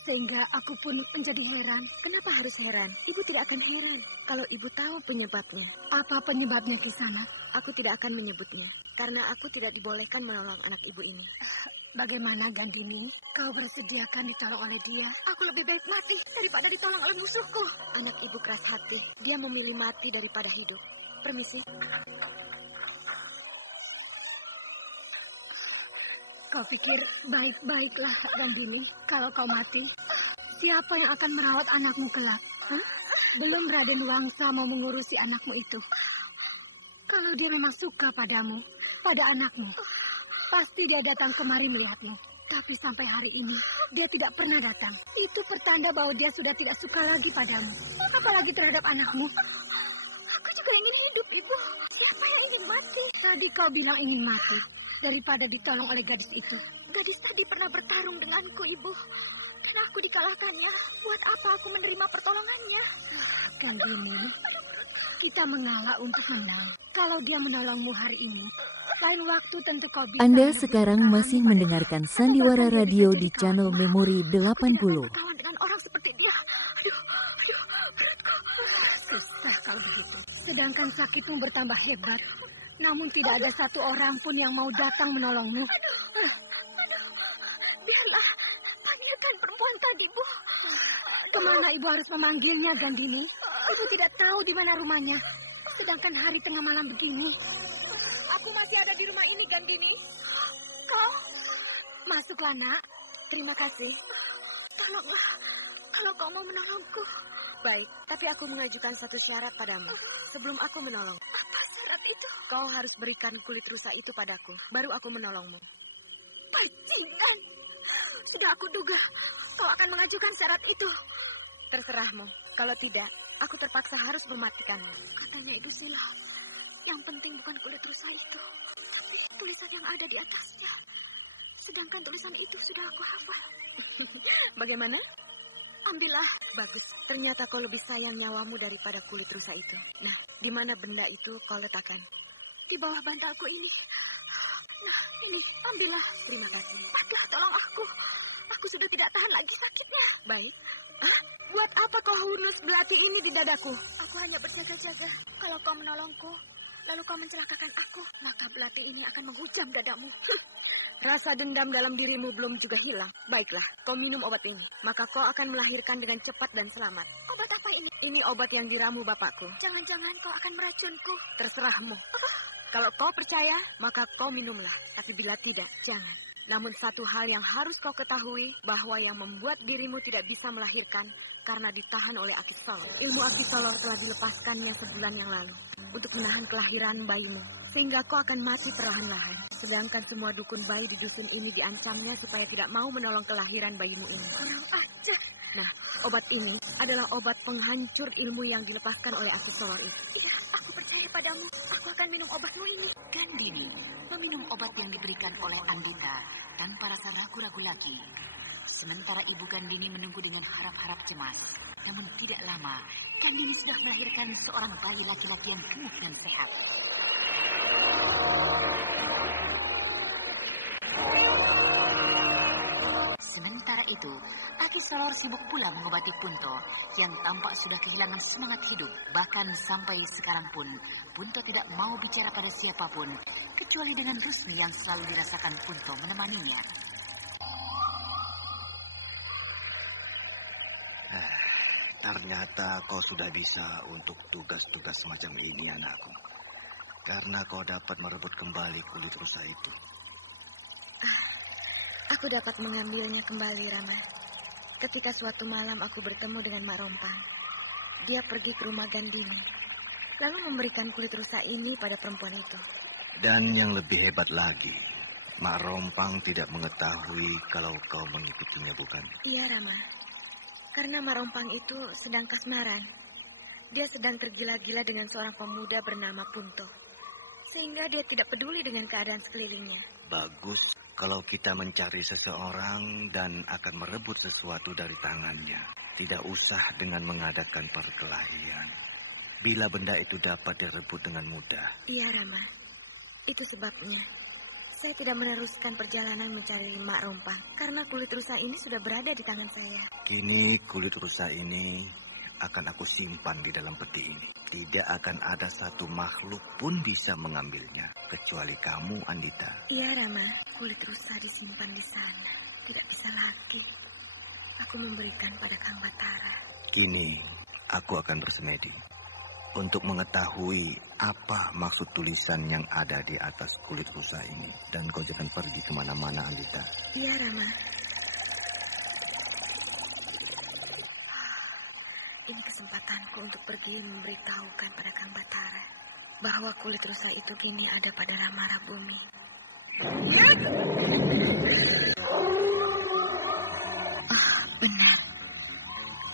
Sehingga aku pun menjadi heran. Kenapa harus heran? Ibu tidak akan heran kalau ibu tahu penyebabnya. Apa penyebabnya Kisanak? Aku tidak akan menyebutnya, karena aku tidak dibolehkan menolong anak ibu ini. Bagaimana Gandini? Kau bersediakan ditolong oleh dia? Aku lebih baik mati daripada ditolong oleh musuhku. Anak ibu keras hati. Dia memilih mati daripada hidup. Permisi. Kau pikir baik-baiklah Gandini. Kalau kau mati, siapa yang akan merawat anakmu kelak? Belum Raden Wangsa mau mengurusi anakmu itu. Kalau dia memang suka padamu, pada anakmu, pasti dia datang kemari melihatmu. Tapi sampai hari ini, dia tidak pernah datang. Itu pertanda bahwa dia sudah tidak suka lagi padamu. Apalagi terhadap anakmu. Aku juga ingin hidup, Ibu. Siapa yang ingin mati? Tadi kau bilang ingin mati, daripada ditolong oleh gadis itu. Gadis tadi pernah bertarung denganku, Ibu. Dan aku dikalahkannya. Buat apa aku menerima pertolongannya? Gandini, kita mengalah untuk menang. Kalau dia menolongmu hari ini, lain waktu tentu kau bisa. Anda sekarang masih mendengarkan Sandiwara Radio di channel Memori 80. Berkawan dengan orang seperti dia. Aduh, perutku. Susah kalau begitu. Sedangkan sakitmu bertambah hebat. Namun tidak ada satu orang pun yang mau datang menolongmu. Biarlah, panggilkan perempuan tadi, Bu. Kemana ibu harus memanggilnya, Gandini? Ibu tidak tahu di mana rumahnya. Sedangkan hari tengah malam begini. Aku masih ada di rumah ini, Gandini. Kau? Masuklah, Nak. Terima kasih. Tolonglah, kalau kau mau menolongku. Baik, tapi aku mengajukan satu syarat padamu. Sebelum aku menolong. Apa syarat itu? Kau harus berikan kulit rusa itu padaku. Baru aku menolongmu. Bajingan. Sudah aku duga kau akan mengajukan syarat itu. Terserahmu. Kalau tidak, aku terpaksa harus mematikanmu. Katanya itu silau. Yang penting bukan kulit rusa itu, tapi tulisan yang ada di atasnya. Sedangkan tulisan itu sudah aku hafal. Bagaimana? Ambillah. Bagus. Ternyata kau lebih sayang nyawamu daripada kulit rusa itu. Nah, di mana benda itu kau letakkan? Di bawah bantalku ini. Nah, ini, ambillah. Terima kasih. Padahal tolong aku. Aku sudah tidak tahan lagi sakitnya. Baik. Buat apa kau hulus belati ini di dadaku? Aku hanya berjaga-jaga. Kalau kau menolongku, lalu kau mencelakakan aku, maka belati ini akan menghujam dadamu. Rasa dendam dalam dirimu belum juga hilang. Baiklah, kau minum obat ini. Maka kau akan melahirkan dengan cepat dan selamat. Obat apa ini? Ini obat yang diramu bapakku. Jangan-jangan kau akan meracunku. Terserahmu. Kalau kau percaya, maka kau minumlah. Tapi bila tidak, jangan. Namun satu hal yang harus kau ketahui, bahwa yang membuat dirimu tidak bisa melahirkan karena ditahan oleh Aki Solor. Ilmu Aki Solor telah dilepaskannya sebulan yang lalu untuk menahan kelahiran bayimu, sehingga kau akan mati perlahan-lahan. Sedangkan semua dukun bayi di dusun ini diancamnya supaya tidak mau menolong kelahiran bayimu ini. Kurang ajar. Nah, obat ini adalah obat penghancur ilmu yang dilepaskan oleh Aki Solor itu. Ya, aku percaya padamu. Aku akan minum obatmu ini. Gandini meminum obat yang diberikan oleh Andita tanpa rasa ragu-ragu lagi. Sementara Ibu Gandini menunggu dengan harap-harap cemas. Namun tidak lama, Gandini sudah melahirkan seorang bayi laki-laki yang gemuk dan sehat. itu, Aki Salor sibuk pula mengobati Punto yang tampak sudah kehilangan semangat hidup. Bahkan sampai sekarang pun, Punto tidak mau bicara pada siapapun, kecuali dengan Rusmi yang selalu dirasakan Punto menemaninya. Ternyata kau sudah bisa untuk tugas-tugas semacam ini, anakku. Karena kau dapat merebut kembali kulit rusa itu. Aku dapat mengambilnya kembali, Rama. Ketika suatu malam aku bertemu dengan Mak Rompang. Dia pergi ke rumah Gandini, lalu memberikan kulit rusa ini pada perempuan itu. Dan yang lebih hebat lagi, Mak Rompang tidak mengetahui kalau kau mengikutinya, bukan? Iya, Rama. Karena Mak Rompang itu sedang kasmaran. Dia sedang tergila-gila dengan seorang pemuda bernama Punto. Sehingga dia tidak peduli dengan keadaan sekelilingnya. Bagus kalau kita mencari seseorang dan akan merebut sesuatu dari tangannya. Tidak usah dengan mengadakan perkelahian. Bila benda itu dapat direbut dengan mudah. Iya, Rama. Itu sebabnya saya tidak meneruskan perjalanan mencari Mak Rompang. Karena kulit rusa ini sudah berada di tangan saya. Kini kulit rusa ini akan aku simpan di dalam peti ini. Tidak akan ada satu makhluk pun bisa mengambilnya. Kecuali kamu, Andita. Iya, Rama. Kulit rusa disimpan di sana. Tidak bisa lagi. Aku memberikan pada Kang Batara. Kini aku akan bersemedi. Untuk mengetahui apa maksud tulisan yang ada di atas kulit rusa ini. Dan kau jangan pergi kemana-mana, Andita. Iya, Rama. Ini kesempatanku untuk pergi memberitahukan pada Kang Batara bahwa kulit rusa itu kini ada pada Rama Rabumi. Benar.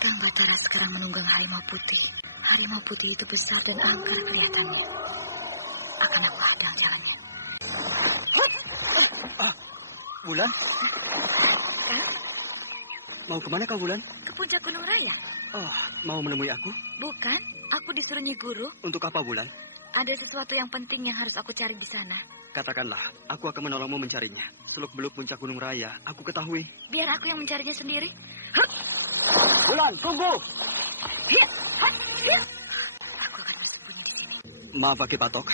Kang Batara sekarang menunggang harimau putih. Harimau putih itu besar dan angker kelihatannya. Akan aku hadang jalannya. Bulan? Mau kemana kau, Bulan? Ke puncak Gunung Raya. Oh, mau menemui aku? Bukan, aku disuruh Nyi Guru. Untuk apa, Bulan? Ada sesuatu yang penting yang harus aku cari di sana. Katakanlah, aku akan menolongmu mencarinya. Seluk-beluk puncak Gunung Raya, aku ketahui. Biar aku yang mencarinya sendiri. Bulan, tunggu! Aku akan bersembunyi di sini. Maaf, Aki Patok.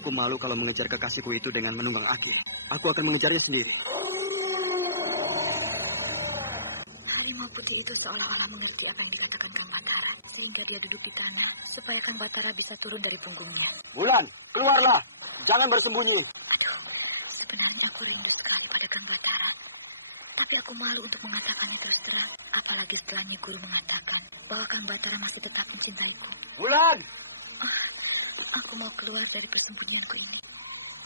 Aku malu kalau mengejar kekasihku itu dengan menunggang Aki. Aku akan mengejarnya sendiri. Harimau putih itu seolah-olah mengerti apa yang dikatakan Kang Batara. Sehingga dia duduk di tanah supaya Kang Batara bisa turun dari punggungnya. Bulan, keluarlah! Jangan bersembunyi. Aduh, sebenarnya aku rindu sekali pada Kang Batara. Tapi aku malu untuk mengatakannya terus terang. Apalagi setelah Nyi Guru mengatakan bahwa Kang Batara masih tetap mencintaiku. Bulan! Aku mau keluar dari persembunyianku ini.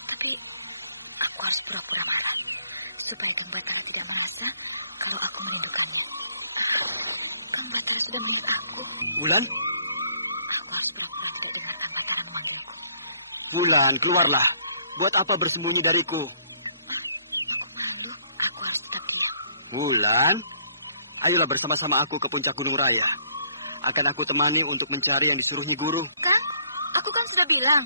Tapi aku harus pura-pura marah. Supaya Kang Batara tidak merasa kalau aku merindukannya. Kang Batara sudah melihat aku. Bulan? Aku harus pura-pura tidak dengar Kang Batara memanggilku. Bulan, keluarlah. Buat apa bersembunyi dariku? Aku malu. Aku harus tetap diam. Bulan, ayolah bersama-sama aku ke puncak Gunung Raya. Akan aku temani untuk mencari yang disuruh Nyi Guru. Kang, aku kan sudah bilang.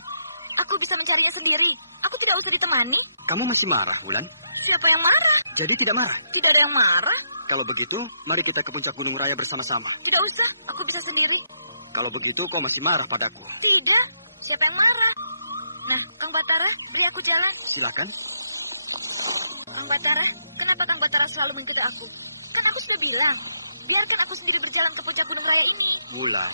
Aku bisa mencarinya sendiri. Aku tidak usah ditemani. Kamu masih marah, Bulan? Siapa yang marah? Jadi tidak marah? Tidak ada yang marah. Kalau begitu, mari kita ke puncak Gunung Raya bersama-sama. Tidak usah, aku bisa sendiri. Kalau begitu, kau masih marah padaku? Tidak, siapa yang marah? Nah, Kang Batara, beri aku jalan. Silakan. Kang Batara, kenapa Kang Batara selalu mengikuti aku? Kan aku sudah bilang, biarkan aku sendiri berjalan ke puncak Gunung Raya ini. Bulan,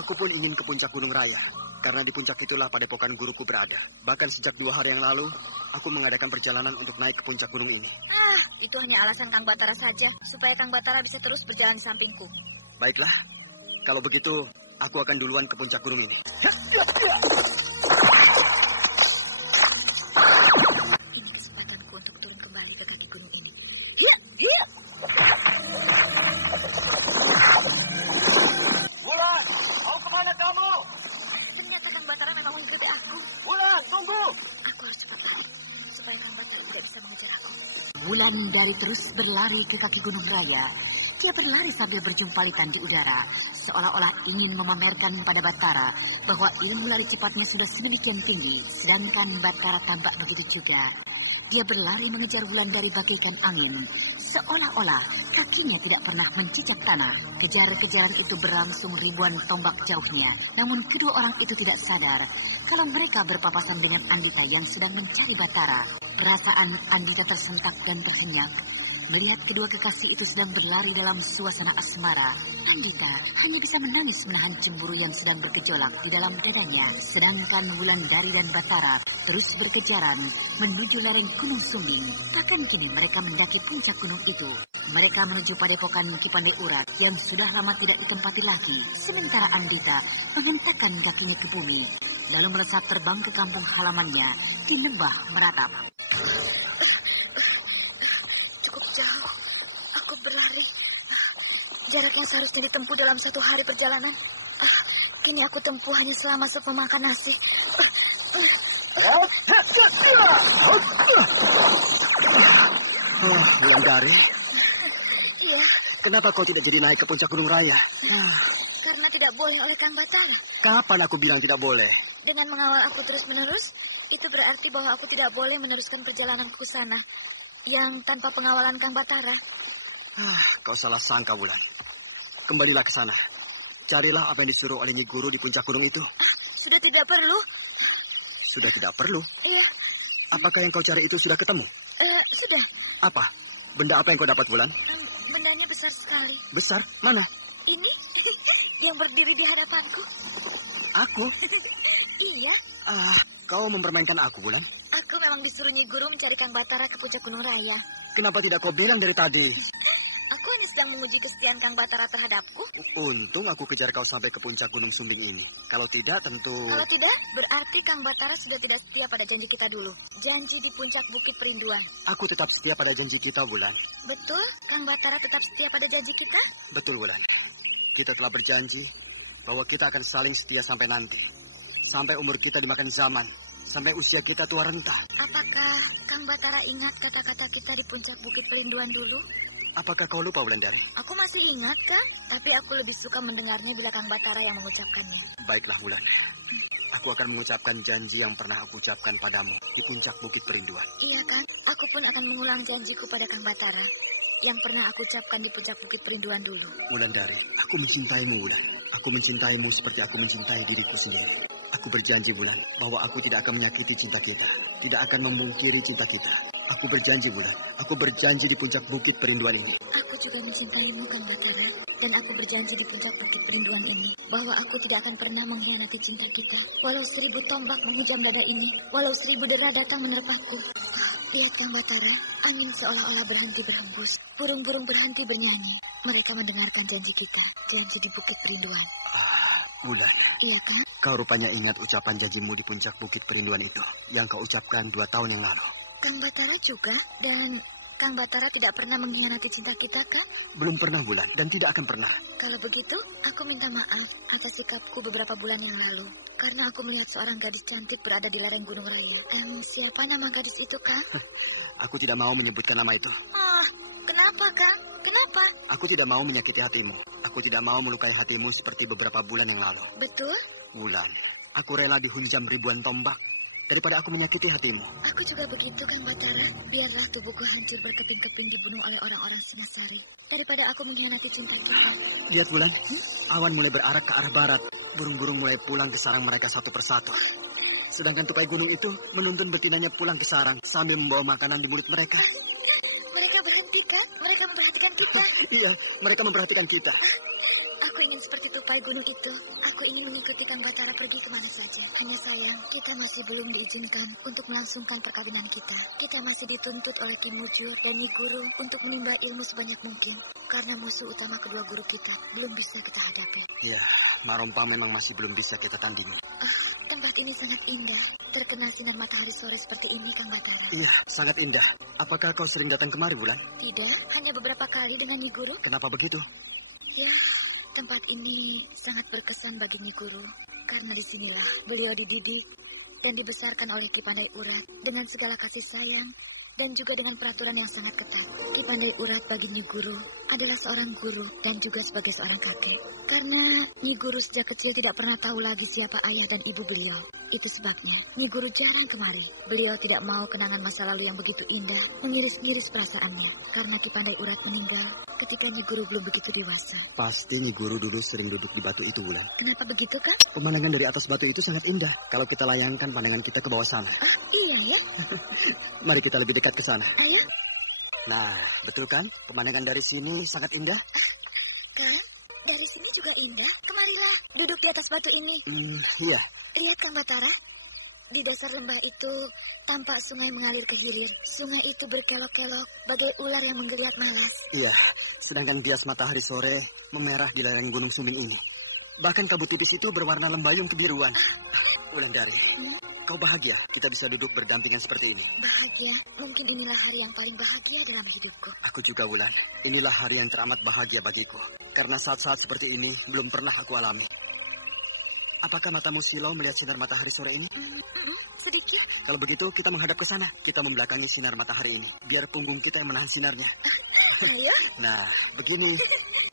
aku pun ingin ke puncak Gunung Raya. Karena di puncak itulah padepokan guruku berada. Bahkan sejak 2 hari yang lalu, aku mengadakan perjalanan untuk naik ke puncak gunung ini. Itu hanya alasan Kang Batara saja, supaya Kang Batara bisa terus berjalan di sampingku. Baiklah, kalau begitu, aku akan duluan ke puncak gunung ini. Ini kesempatanku untuk turun kembali ke kaki gunung ini. Bulan, mau kemana kamu? Ternyata Kang Batara memang mengikuti aku. Bulan, tunggu! Aku harus cepat lari, supaya Kang Batara tidak bisa mengejar aku. Bulan dari terus berlari ke kaki Gunung Raya. Dia berlari sambil berjumpalitan di udara, seolah-olah ingin memamerkan pada Batara bahwa ilmu lari cepatnya sudah sedemikian tinggi, sedangkan Batara tampak begitu juga. Dia berlari mengejar Wulandari bagaikan angin. Seolah-olah kakinya tidak pernah mencicak tanah. Kejar-kejaran itu berlangsung ribuan tombak jauhnya. Namun kedua orang itu tidak sadar kalau mereka berpapasan dengan Andita yang sedang mencari Batara. Perasaan Andita tersentak dan terhenyak. Melihat kedua kekasih itu sedang berlari dalam suasana asmara, Andita hanya bisa menangis menahan cemburu yang sedang bergejolak di dalam dadanya. Sedangkan Wulandari dan Batara terus berkejaran menuju lereng Gunung Sumbing. Bahkan kini mereka mendaki puncak gunung itu. Mereka menuju padepokan Ki Pandai Urat yang sudah lama tidak ditempati lagi. Sementara Andita menghentakkan kakinya ke bumi, lalu melesat terbang ke kampung halamannya di Lembah Meratap. Jauh, aku berlari. Jaraknya seharusnya ditempuh dalam 1 hari perjalanan. Kini aku tempuh hanya selama sepemakan nasi. Wulandari. Iya. Kenapa kau tidak jadi naik ke puncak Gunung Raya? Karena tidak boleh oleh Kang Batara. Kapan aku bilang tidak boleh? Dengan mengawal aku terus-menerus, itu berarti bahwa aku tidak boleh meneruskan perjalanan ke sana. Yang tanpa pengawalan Kang Batara. Kau salah sangka, Wulan. Kembalilah ke sana. Carilah apa yang disuruh oleh Nyi Guru di puncak gunung itu. Sudah tidak perlu. Sudah tidak perlu? Iya. Apakah yang kau cari itu sudah ketemu? Sudah. Apa? Benda apa yang kau dapat, Wulan? Bendanya besar sekali. Besar? Mana? Ini yang berdiri di hadapanku. Aku? Iya. Kau mempermainkan aku, Wulan? Aku memang disuruh Nyi Guru mencari Kang Batara ke puncak Gunung Raya. Kenapa tidak kau bilang dari tadi? Aku hanya sedang menguji kesetiaan Kang Batara terhadapku. Untung aku kejar kau sampai ke puncak Gunung Sumbing ini. Kalau tidak, tentu... Kalau tidak, berarti Kang Batara sudah tidak setia pada janji kita dulu. Janji di puncak Bukit Perinduan. Aku tetap setia pada janji kita, Wulan. Betul? Kang Batara tetap setia pada janji kita? Betul, Wulan. Kita telah berjanji bahwa kita akan saling setia sampai nanti. Sampai umur kita dimakan zaman. Sampai usia kita tua renta. Apakah Kang Batara ingat kata-kata kita di puncak Bukit Perinduan dulu? Apakah kau lupa, Wulandari? Aku masih ingat, Kang. Tapi aku lebih suka mendengarnya bila Kang Batara yang mengucapkannya. Baiklah, Wulan. Aku akan mengucapkan janji yang pernah aku ucapkan padamu di puncak Bukit Perinduan. Iya, Kang. Aku pun akan mengulang janjiku pada Kang Batara yang pernah aku ucapkan di puncak Bukit Perinduan dulu. Wulandari, aku mencintaimu, Wulan. Aku mencintaimu seperti aku mencintai diriku sendiri. Aku berjanji, Wulan, bahwa aku tidak akan menyakiti cinta kita. Tidak akan memungkiri cinta kita. Aku berjanji, Wulan. Aku berjanji di puncak Bukit Perinduan ini. Aku juga mencintaimu, Kang Batara. Dan aku berjanji di puncak Bukit Perinduan ini bahwa aku tidak akan pernah mengkhianati cinta kita. Walau 1000 tombak menghujam dada ini. Walau 1000 dera datang menerpaku. Lihat, Kang Batara. Angin seolah-olah berhenti berhembus. Burung-burung berhenti bernyanyi. Mereka mendengarkan janji kita. Janji di Bukit Perinduan. Wulan. Iya, Kang? Kau rupanya ingat ucapan janjimu di puncak Bukit Perinduan itu. Yang kau ucapkan 2 tahun yang lalu. Kang Batara juga. Dan Kang Batara tidak pernah mengkhianati cinta kita, kan? Belum pernah, Wulan. Dan tidak akan pernah. Kalau begitu, aku minta maaf atas sikapku beberapa bulan yang lalu. Karena aku melihat seorang gadis cantik berada di lereng Gunung Raya. Siapa nama gadis itu, Kang? Aku tidak mau menyebutkan nama itu. Kenapa, Kang? Kenapa? Aku tidak mau menyakiti hatimu. Aku tidak mau melukai hatimu seperti beberapa bulan yang lalu. Betul? Wulan, aku rela dihunjam ribuan tombak daripada aku menyakiti hatimu. Aku juga begitu, Kang Batara. Biarlah tubuhku hancur berkeping-keping dibunuh oleh orang-orang Singasari daripada aku mengkhianati cinta kita. Lihat, Wulan. Awan mulai berarak ke arah barat. Burung-burung mulai pulang ke sarang mereka satu persatu. Sedangkan tupai gunung itu menuntun betinanya pulang ke sarang sambil membawa makanan di mulut mereka. Mereka berhenti, Kang? Mereka memperhatikan kita? Iya, mereka memperhatikan kita. Aku ingin seperti tupai gunung itu. Aku ingin mengikuti Kang Batara pergi kemana saja. Hanya sayang, kita masih belum diizinkan untuk melangsungkan perkawinan kita. Kita masih dituntut oleh Ki Mujur dan Nyi Guru untuk menimba ilmu sebanyak mungkin. Karena musuh utama kedua guru kita belum bisa kita hadapi. Iya, Mak Rompang memang masih belum bisa kita tandingi. Tempat ini sangat indah. Terkena sinar matahari sore seperti ini, Kang Batara. Iya, sangat indah. Apakah kau sering datang kemari, Wulan? Tidak, hanya beberapa kali dengan Nyi Guru. Kenapa begitu? Ya, tempat ini sangat berkesan bagi Nyi Guru. Karena disinilah beliau dididik dan dibesarkan oleh Ki Pandai Urat dengan segala kasih sayang dan juga dengan peraturan yang sangat ketat. Ki Pandai Urat bagi Nyi Guru adalah seorang guru dan juga sebagai seorang kakek. Karena Nyi Guru sejak kecil tidak pernah tahu lagi siapa ayah dan ibu beliau. Itu sebabnya Nyi Guru jarang kemari. Beliau tidak mau kenangan masa lalu yang begitu indah mengiris-ngiris perasaannya. Karena Ki Pandai Urat meninggal ketika Nyi Guru belum begitu dewasa. Pasti Nyi Guru dulu sering duduk di batu itu, Wulan. Kenapa begitu, Kak? Pemandangan dari atas batu itu sangat indah kalau kita layangkan pandangan kita ke bawah sana. Iya ya. Mari kita lebih dekat ke sana. Ayo. Nah, betul kan? Pemandangan dari sini sangat indah. Kak, dari sini juga indah. Kemarilah, duduk di atas batu ini. Iya. Lihat Kang Batara, di dasar lembah itu tampak sungai mengalir ke hilir. Sungai itu berkelok-kelok bagai ular yang menggeliat malas. Iya, sedangkan bias matahari sore memerah di lereng Gunung Sumbing ini. Bahkan kabut tipis itu berwarna lembayung kebiruan. Wulandari, kau bahagia kita bisa duduk berdampingan seperti ini? Bahagia? Mungkin inilah hari yang paling bahagia dalam hidupku. Aku juga, Wulan. Inilah hari yang teramat bahagia bagiku. Karena saat-saat seperti ini belum pernah aku alami. Apakah matamu silau melihat sinar matahari sore ini? Sedikit. Kalau begitu, kita menghadap ke sana. Kita membelakangi sinar matahari ini. Biar punggung kita yang menahan sinarnya. Ayo. Nah, begini.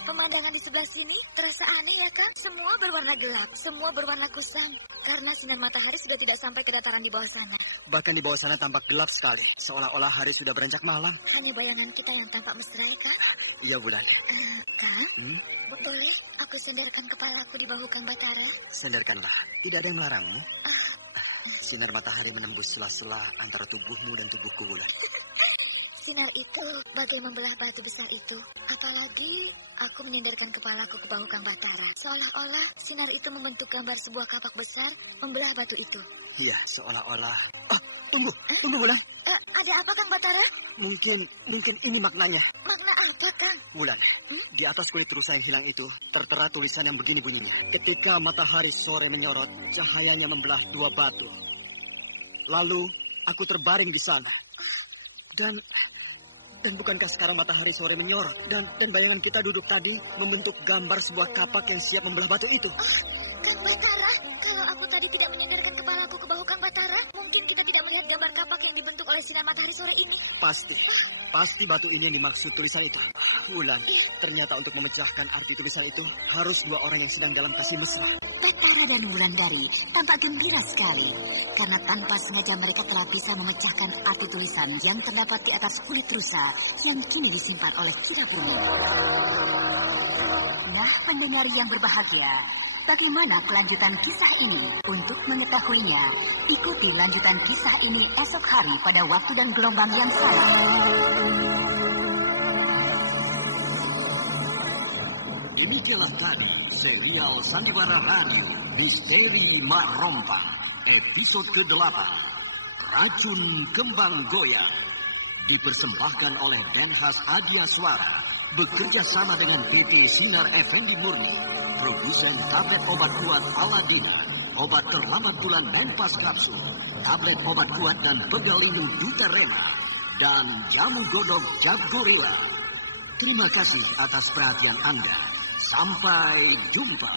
Pemandangan di sebelah sini terasa aneh ya, Kang? Semua berwarna gelap, semua berwarna kusam. Karena sinar matahari sudah tidak sampai ke dataran di bawah sana. Bahkan di bawah sana tampak gelap sekali. Seolah-olah hari sudah beranjak malam. Hanya bayangan kita yang tampak mesra, Kang? Iya, Wulan. Kang? Boleh aku sendarkan kepalaku di bahu Kang Batara? Sendarkanlah. Tidak ada yang melarangmu. Sinar matahari menembus sela-sela antara tubuhmu dan tubuhku, Wulan. Sinar itu bagai membelah batu besar itu. Apalagi aku menyandarkan kepalaku ke bahu Kang Batara. Seolah-olah sinar itu membentuk gambar sebuah kapak besar membelah batu itu. Iya, seolah-olah. Tunggu Wulan. Ada apa Kang Batara? Mungkin ini maknanya. Makna apa, Kang? Wulan, di atas kulit rusa yang hilang itu tertera tulisan yang begini bunyinya. Ketika matahari sore menyorot, cahayanya membelah dua batu. Lalu aku terbaring di sana. Dan bukankah sekarang matahari sore menyorot? Dan bayangan kita duduk tadi membentuk gambar sebuah kapak yang siap membelah batu itu. Kang Batara, kalau aku tadi tidak menyandarkan kepalaku ke bahu Kang Batara, mungkin kita tidak melihat gambar kapak yang dibentuk oleh sinar matahari sore ini. Pasti batu ini yang dimaksud tulisan itu. Wulan, ternyata untuk memecahkan arti tulisan itu harus dua orang yang sedang dalam kasih mesra. Batara dan Wulandari tampak gembira sekali karena tanpa sengaja mereka telah bisa memecahkan arti tulisan yang terdapat di atas kulit rusa yang kini disimpan oleh Cirapuni. Nah, pendengar yang berbahagia, bagaimana kelanjutan kisah ini? Untuk mengetahuinya, ikuti lanjutan kisah ini esok hari pada waktu dan gelombang yang sama. Demikianlah tadi serial Sandiwara Radio Misteri Mak Rompang episode ke-8 Racun Kembang Goyang dipersembahkan oleh Denhas Adia Suara bekerja sama dengan PT Sinar Effendi Murni, produsen tablet obat kuat Aladina, obat terlambat bulan Menpas Kapsul, tablet obat kuat dan Begalinu Dutarema, dan jamu godok Jab Gorilla. Terima kasih atas perhatian Anda. Sampai jumpa.